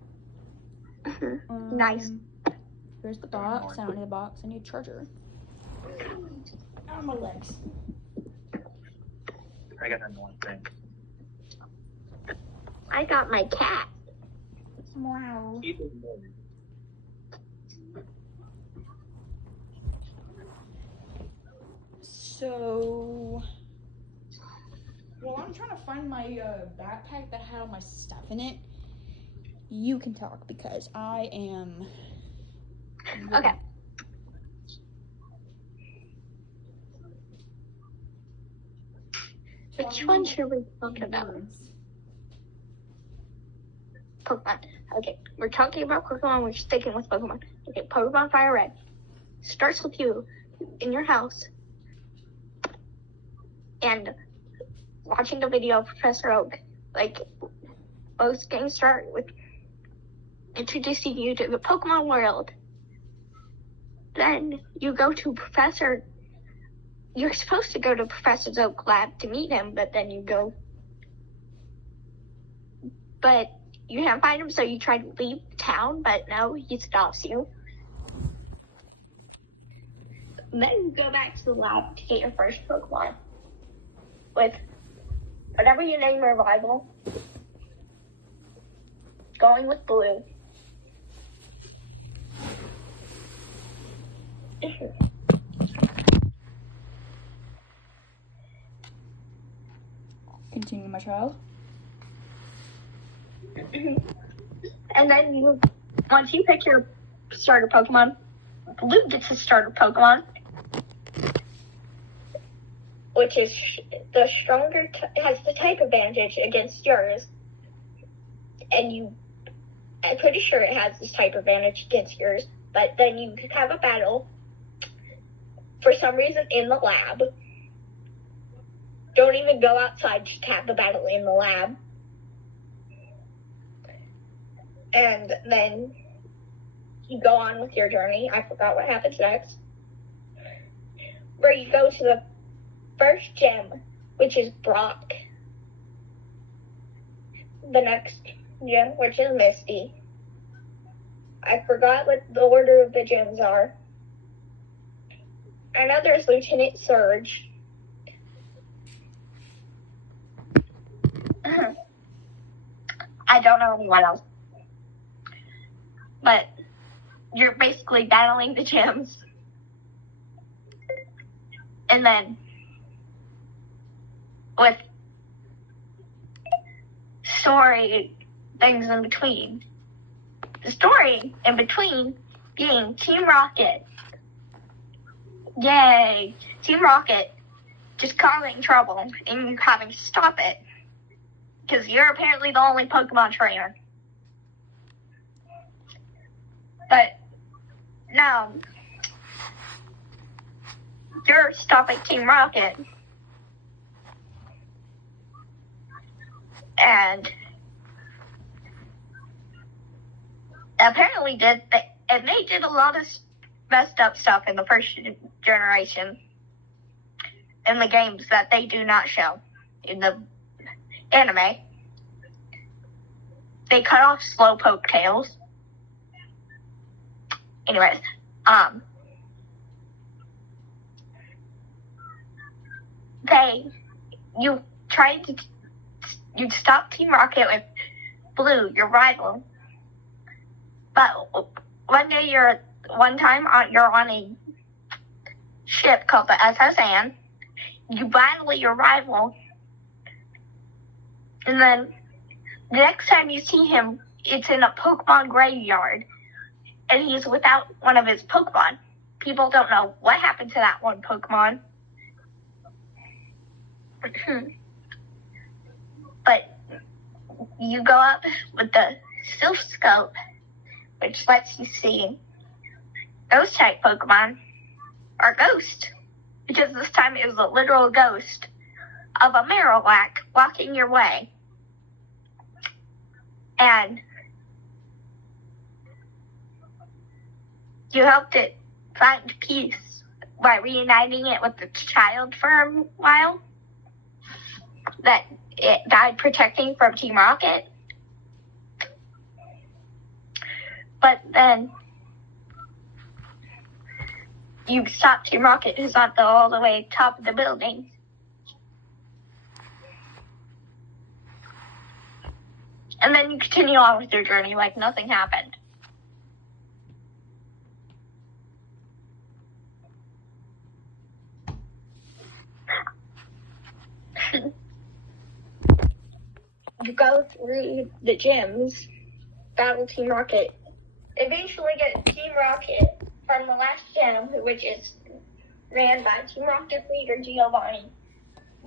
Nice. Here's the box. I don't need the box. I need a charger. Out of my legs. I got another one thing. I got my cat. Wow. So, well, I'm trying to find my backpack that had all my stuff in it. You can talk because I am. Okay. Which one should we talk about? Pokemon. Okay, we're talking about Pokemon. We're sticking with Pokemon. Okay, Pokemon Fire Red starts with you in your house and watching the video of Professor Oak. Like, most games start with introducing you to the Pokemon world. Then you go to you're supposed to go to Professor Oak's lab to meet him, but then you can't find him, so you try to leave town, but no, he stops you. Then you go back to the lab to get your first Pokemon with whatever you name your rival. Going with Blue. Continue, my child. And then once you pick your starter Pokemon, Blue gets his starter Pokemon. which is the stronger has the type advantage against yours, and I'm pretty sure it has this type advantage against yours, but then you have a battle for some reason in the lab. Don't even go outside, just have the battle in the lab. And then you go on with your journey. I forgot what happens next. Where you go to the first gym, which is Brock. The next gym, which is Misty. I forgot what the order of the gyms are. I know there's Lieutenant Surge. I don't know anyone else. But you're basically battling the gyms. And then with story things in between. The story in between being Team Rocket. Yay! Team Rocket just causing trouble and you having to stop it. Because you're apparently the only Pokemon trainer. But now you're stopping Team Rocket. And apparently they did a lot of messed up stuff in the first generation in the games that they do not show in the anime. They cut off Slowpoke tails. Anyways, you stop Team Rocket with Blue, your rival. But one time you're on a ship called the SS Anne. You battle your rival. And then the next time you see him, it's in a Pokemon graveyard. And he's without one of his Pokemon. People don't know what happened to that one Pokemon. But you go up with the Silph Scope, which lets you see ghost type Pokemon, or ghost, because this time it was a literal ghost of a Marowak walking your way. And you helped it find peace by reuniting it with the child for a while that it died protecting from Team Rocket. But then you stop Team Rocket, who's on all the way top of the building. And then you continue on with your journey like nothing happened. You go through the gyms, battle Team Rocket, eventually get Team Rocket from the last gym, which is ran by Team Rocket's leader, Giovanni.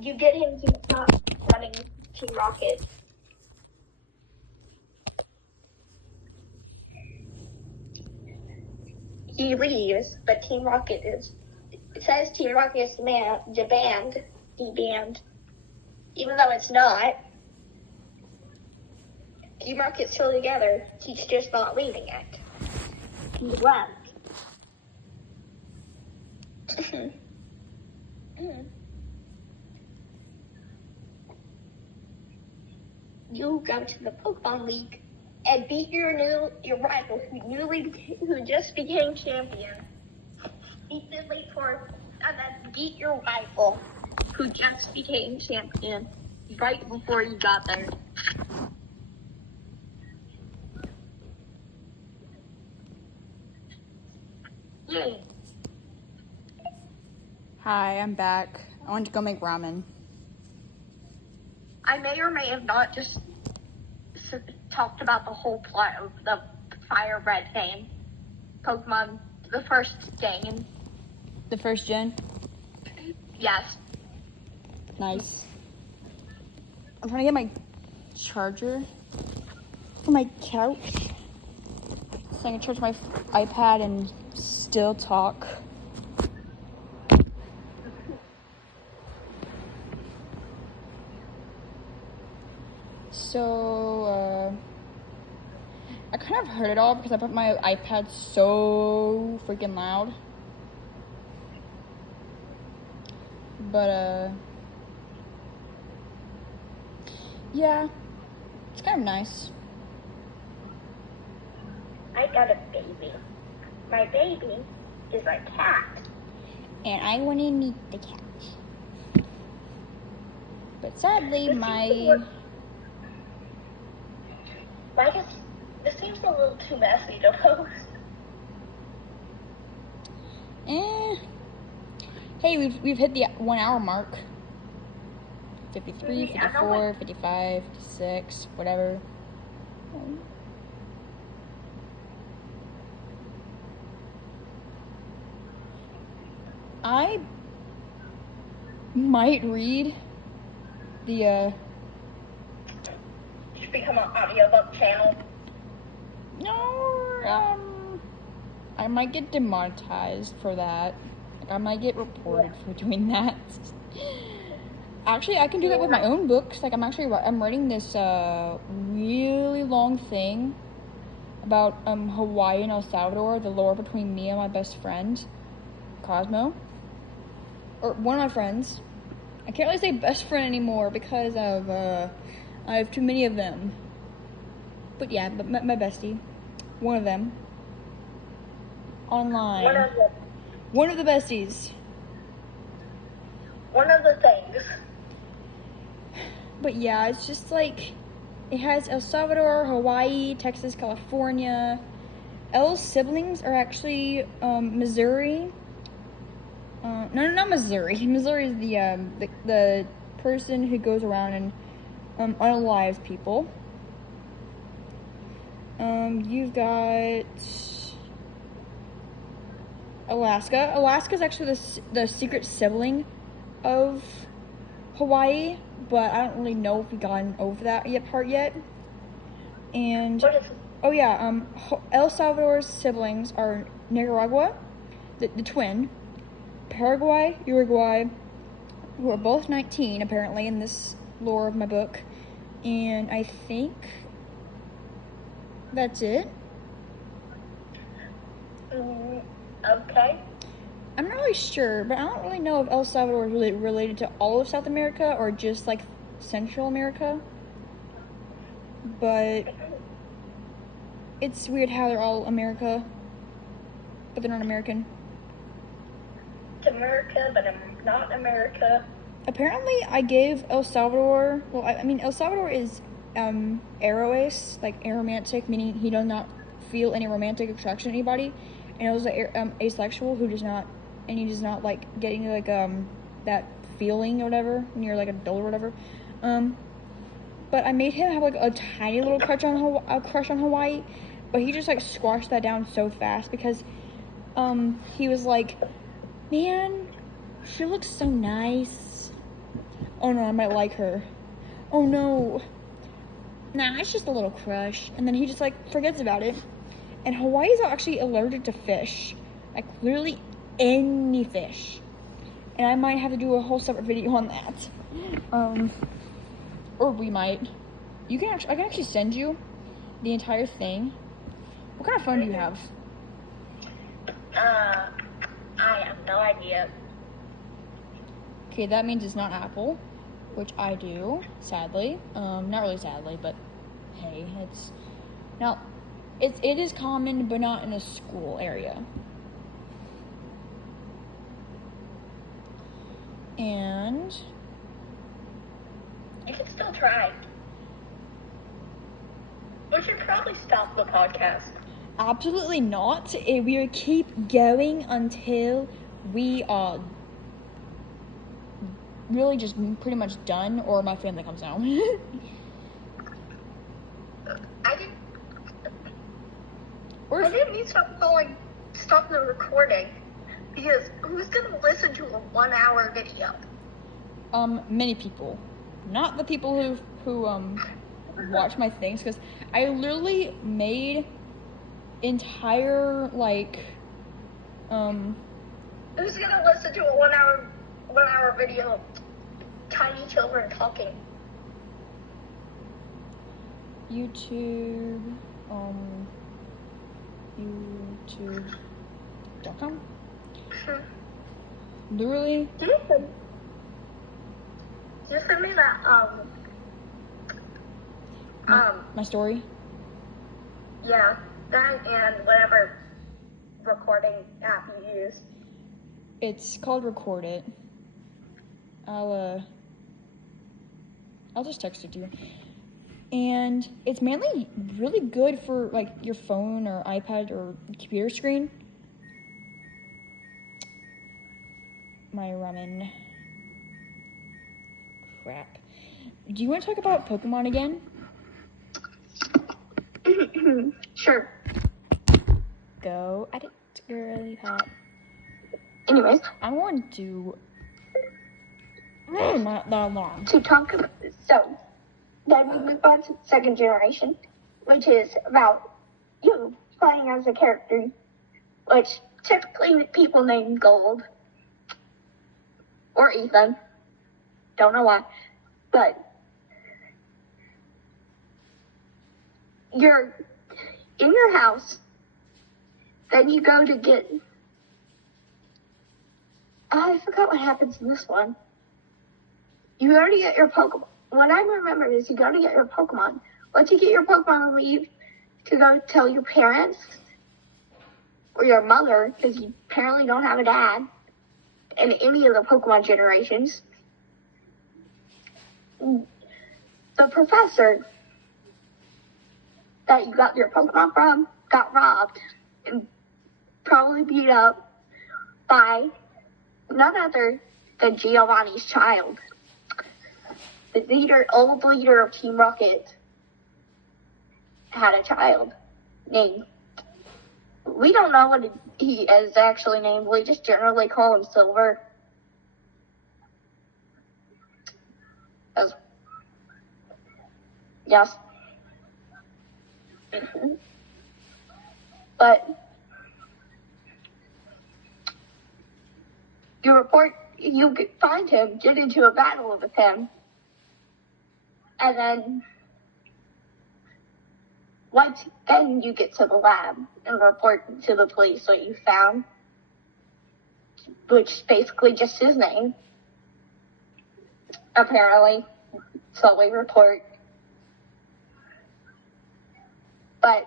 You get him to stop running Team Rocket. He leaves, but Team Rocket it says Team Rocket is disbanded, even though it's not. Team Rocket's still together, he's just not leaving it. He left. You go to the Pokemon League and beat your rival who just became champion. Beat the Elite Four and then beat your rival who just became champion right before you got there. Yay. Hi, I'm back. I want to go make ramen. I may or may have not just talked about the whole plot of the Fire Red game. Pokemon, the first game. The first gen? Yes. Nice. I'm trying to get my charger for my couch so I can charge my iPad and still talk. So, I kind of heard it all because I put my iPad so freaking loud. But, yeah, it's kind of nice. I got a baby. My baby is a cat. And I want to meet the cat. But sadly, This seems a little too messy to post. Hey, we've hit the 1 hour mark. 53, Yeah, 54, 55, 56, whatever. I might read the Should become an audiobook channel. No, I might get demonetized for that. Like, I might get reported for doing that. Actually, I can do that with my own books. Like, I'm writing this really long thing about Hawaii and El Salvador, the lore between me and my best friend, Cosmo, or one of my friends. I can't really say best friend anymore because I have too many of them. But yeah, but my bestie. One of them. Online. One of the besties. One of the things. But yeah, it's just like, it has El Salvador, Hawaii, Texas, California. Elle's siblings are actually Missouri. No, not Missouri. Missouri is the person who goes around and unalives people. You've got Alaska. Alaska is actually the secret sibling of Hawaii, but I don't really know if we've gotten over that part yet. And oh yeah, El Salvador's siblings are Nicaragua, the twin, Paraguay, Uruguay, who are both 19 apparently in this lore of my book, and I think that's it. Okay. I'm not really sure, but I don't really know if El Salvador is really related to all of South America or just like Central America. But it's weird how they're all America, but they're not American. It's America, but I'm not America. Apparently, I gave El Salvador. Well, I mean, El Salvador is aroace, like aromantic, meaning he does not feel any romantic attraction to anybody, and it was asexual who does not, and he does not like getting like that feeling or whatever when you're like an adult or whatever. But I made him have like a tiny little crush on Hawaii, but he just like squashed that down so fast because he was like, man, she looks so nice. Oh no, I might like her. Oh no. Nah, it's just a little crush. And then he just like forgets about it. And Hawaii is actually allergic to fish. Like literally any fish. And I might have to do a whole separate video on that. Or we might. I can actually send you the entire thing. What kind of phone do you have? I have no idea. Okay, that means it's not Apple, which I do, sadly. Not really sadly, but hey, it is common, but not in a school area. And You can still try. We should probably stop the podcast. absolutely not. We will keep going until we are really just pretty much done, or my family comes home. I didn't need to stop the recording, because who's gonna listen to a 1 hour video? Many people, not the people who watch my things, because I literally made entire Who's gonna listen to a one hour video of tiny children talking? YouTube.com. Literally. Do you send me that my story? Yeah, that and whatever recording app you use. It's called Record It. I'll just text it to you. And it's mainly really good for like your phone or iPad or computer screen. My ramen. Crap. Do you want to talk about Pokemon again? Sure. Go at it, girly pop. Anyways, I want to. Not that long. To talk about this, so then we move on to the second generation, which is about you playing as a character, which typically people name Gold or Ethan. Don't know why, but you're in your house. Then you go to get. I forgot what happens in this one. You go to get your Pokemon. What I remember is you go to get your Pokemon. Once you get your Pokemon, leave to go tell your parents or your mother, because you apparently don't have a dad in any of the Pokemon generations. The professor that you got your Pokemon from got robbed and probably beat up by none other than Giovanni's child. The old leader of Team Rocket had a child named, we don't know what he is actually named, we just generally call him Silver. Yes. But you find him, get into a battle with him, and then then you get to the lab and report to the police what you found, which is basically just his name, apparently. So we report. But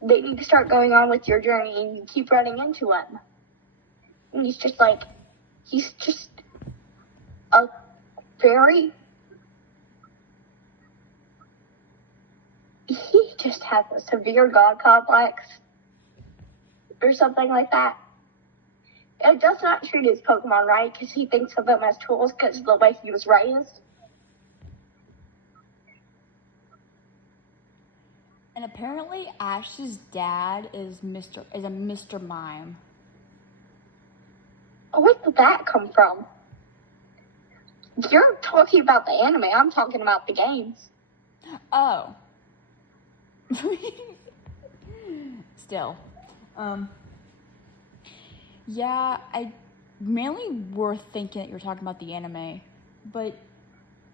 then you start going on with your journey and you keep running into him. And he's just a very, he just has a severe God complex or something like that. It does not treat his Pokemon right because he thinks of them as tools because of the way he was raised. And apparently Ash's dad is a Mr. Mime. Oh, where did that come from? You're talking about the anime. I'm talking about the games. Oh. Still. Yeah, I mainly were thinking that you were talking about the anime, but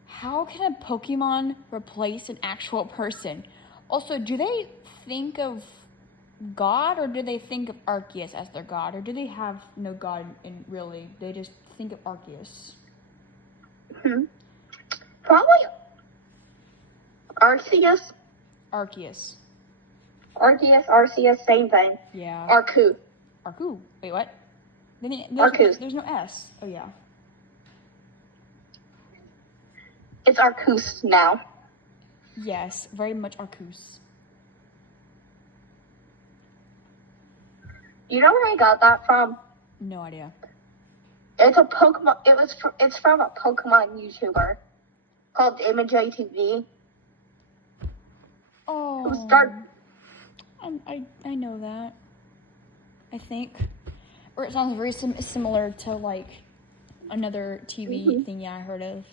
how can a Pokemon replace an actual person? Also, do they think of God, or do they think of Arceus as their god, or do they have no god in really? They just think of Arceus. Probably Arceus. Arceus, same thing. Yeah. Arcu. Wait, what? Arceus. There's no S. Oh, yeah. It's Arceus now. Yes, very much Arceus. You know where I got that from? No idea. It's a Pokemon. It's from a Pokemon YouTuber called ImageATV. Oh. I know that. I think, or it sounds very similar to like another TV thing I heard of.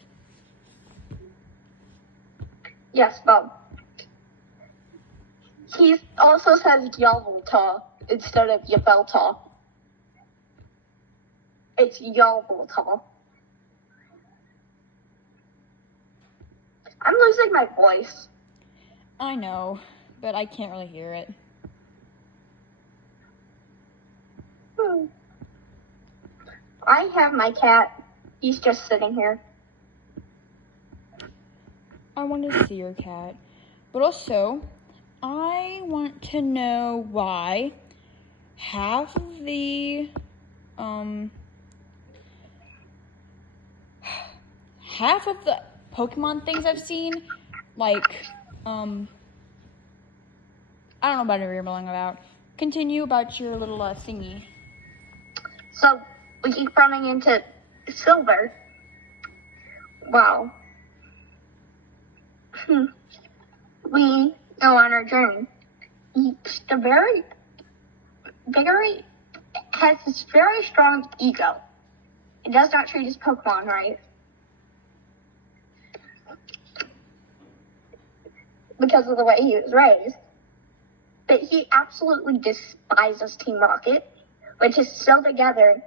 Yes, but he also says Yalta instead of Yvelta. It's Yalta. I'm losing my voice. I know, but I can't really hear it. I have my cat. He's just sitting here. I want to see your cat. But also, I want to know why half of the Pokemon things I've seen, like, I don't know about you're rambling about. Continue about your little thingy. So, we keep running into Silver. Wow. We go on our journey. He's has this very strong ego. He does not treat his Pokemon right. Because of the way he was raised. But he absolutely despises Team Rocket, which is still together,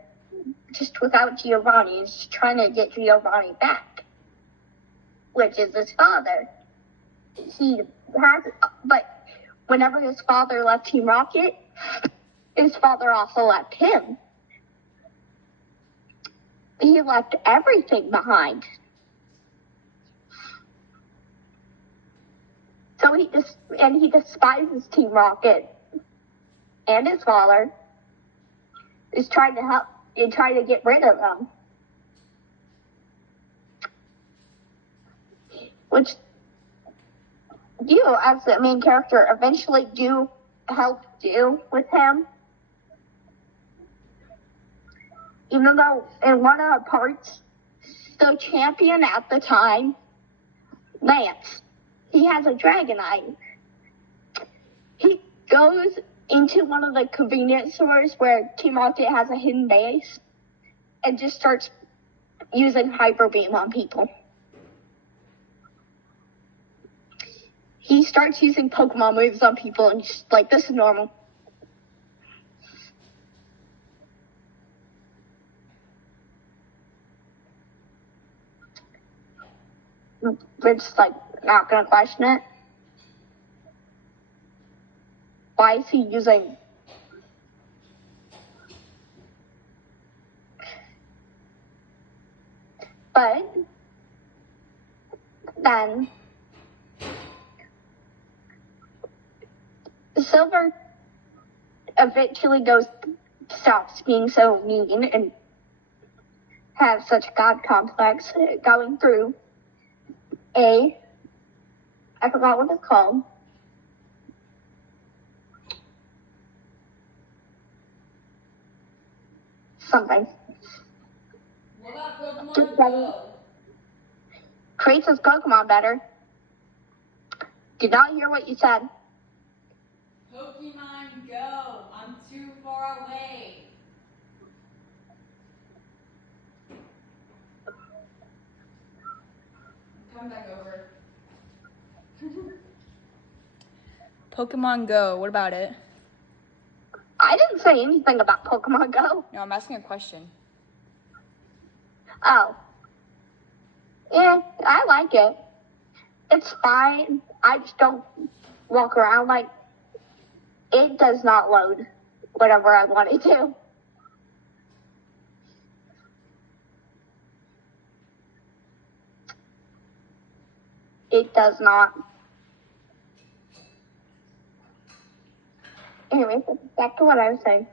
just without Giovanni. He's trying to get Giovanni back, which is his father. But whenever his father left Team Rocket, his father also left him. He left everything behind. So he despises Team Rocket and his father. Is trying to help and trying to get rid of them. Which you, as the main character, eventually do help do with him. Even though in one of the parts, the champion at the time, Lance, he has a Dragonite. He goes into one of the convenience stores where Team Rocket has a hidden base and just starts using Hyper Beam on people. He starts using Pokemon moves on people and just like, this is normal. We're just like not gonna question it. Why is he using? But then Silver eventually stops being so mean and have such a god complex, going through I forgot what it's called. Something. What about Pokemon Go? Creates his Pokemon better. Did not hear what you said. Pokemon Go. I'm too far away. Come back over. Pokemon Go. What about it? I didn't say anything about Pokemon Go. No, I'm asking a question. Oh. Yeah, I like it. It's fine. I just don't walk around like it does not load whatever I want it to. It does not. Anyway, back to what I was saying.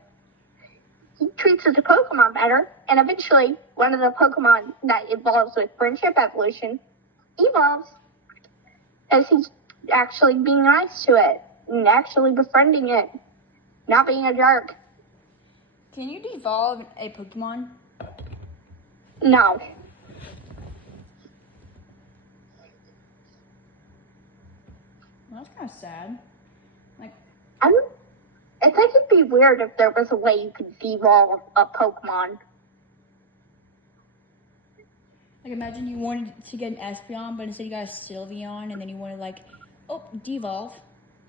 He treats his Pokemon better, and eventually one of the Pokemon that evolves with friendship evolution evolves as he's actually being nice to it and actually befriending it, not being a jerk. Can you devolve a Pokemon? No. Well, that's kind of sad. Like, I think it'd be weird if there was a way you could devolve a Pokemon. Like, imagine you wanted to get an Espeon, but instead you got a Sylveon, and then you wanted, like, oh, devolve,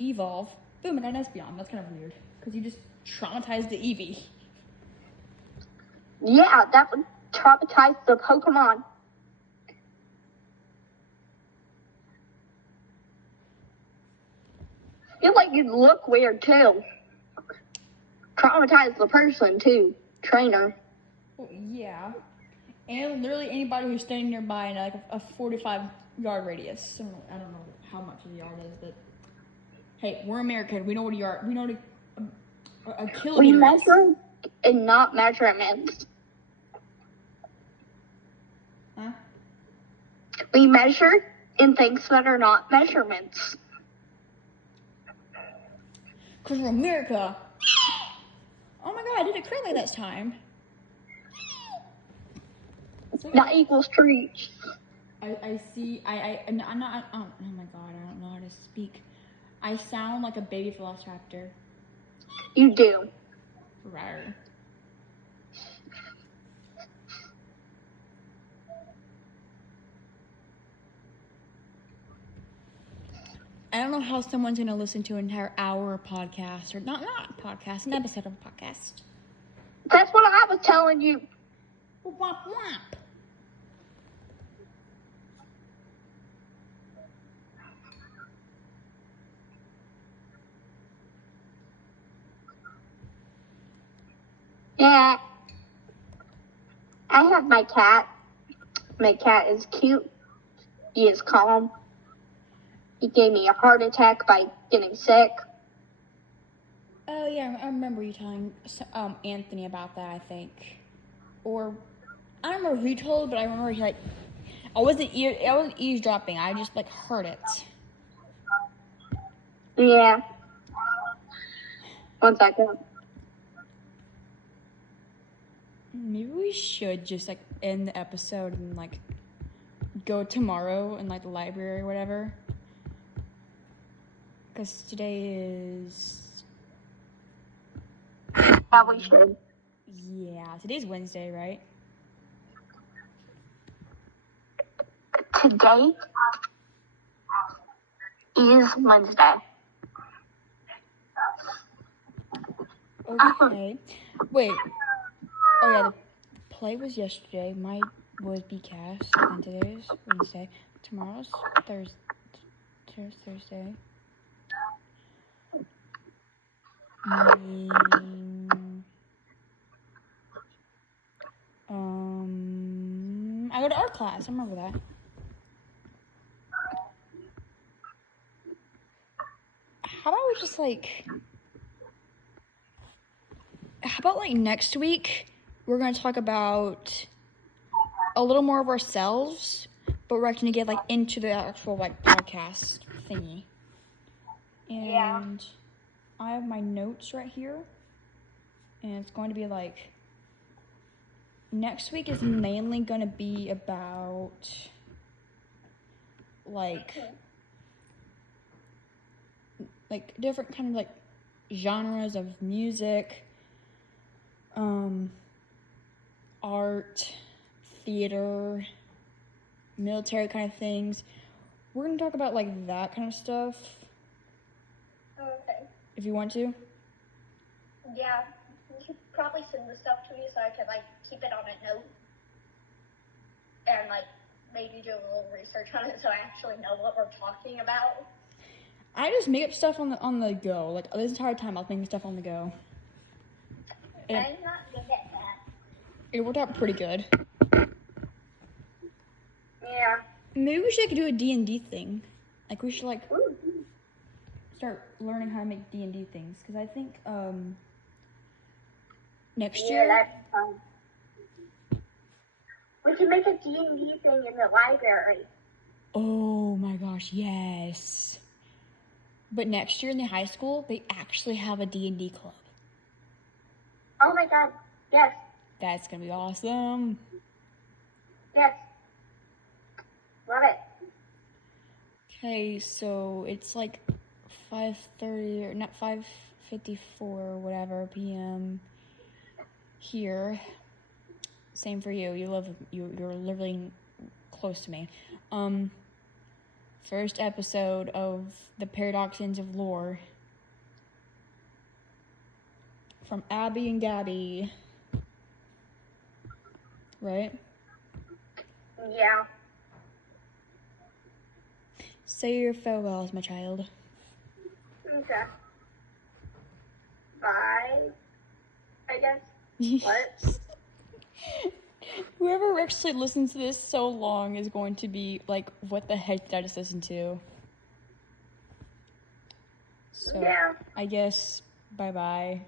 evolve. Boom, I got an Espeon. That's kind of weird. Because you just traumatized the Eevee. Yeah, that would traumatize the Pokemon. I feel like you'd look weird, too. Traumatize the person, too. Trainer. Well, yeah. And literally anybody who's standing nearby in, like, a 45-yard radius. So, I don't know how much of a yard is, but... Hey, we're American. We know what a yard... We know what a kilometer We is. measure and not measurements. Huh? We measure in things that are not measurements. Because we're America. Oh my god, I did it correctly this time. That equals trees. I see, I'm not, oh my god, I don't know how to speak. I sound like a baby velociraptor. You do. Rawr. I don't know how someone's gonna listen to an entire hour of podcast, or not a podcast, an episode of a podcast. That's what I was telling you. Womp womp. Yeah. I have my cat. My cat is cute. He is calm. He gave me a heart attack by getting sick. Oh yeah, I remember you telling Anthony about that, I think. Or I don't remember who you told, but I remember he I wasn't eavesdropping. I just heard it. Yeah. 1 second. Maybe we should just end the episode and go tomorrow in the library or whatever. Because today is... Yeah, we should. Yeah, today's Wednesday, right? Today is Wednesday. Okay. Wait. Oh yeah, the play was yesterday. Mine was BCast, and today's Wednesday. Tomorrow's Thursday. I go to art class. I remember that. How about we just how about next week we're gonna talk about a little more of ourselves, but we're actually gonna get into the actual podcast thingy. And Yeah. I have my notes right here, and it's going to be next week is mainly gonna be about different kind of genres of music, art, theater, military kind of things. We're gonna talk about that kind of stuff. Okay. If you want to. Yeah. You should probably send the stuff to me so I can keep it on a note. And maybe do a little research on it so I actually know what we're talking about. I just make up stuff on the go. This entire time I was making stuff on the go. And I'm not good at that. it worked out pretty good. Yeah. Maybe we should do a D&D thing. We should Ooh. start learning how to make D&D things, because I think next Yeah, year. that's fun. We can make a D&D thing in the library. Oh my gosh, yes. But next year in the high school, they actually have a D&D club. Oh my god, yes. That's gonna be awesome. Yes. Love it. Okay, so it's 5:30 or not 5:54 or whatever p.m. here. Same for you. You're living close to me. First episode of the Paradoxians of Lore. From Abby and Gabby. Right? Yeah. Say your farewells, my child. Okay. Bye. I guess. What? Whoever actually listens to this so long is going to be like, what the heck did I just listen to? So, Yeah. I guess, bye-bye.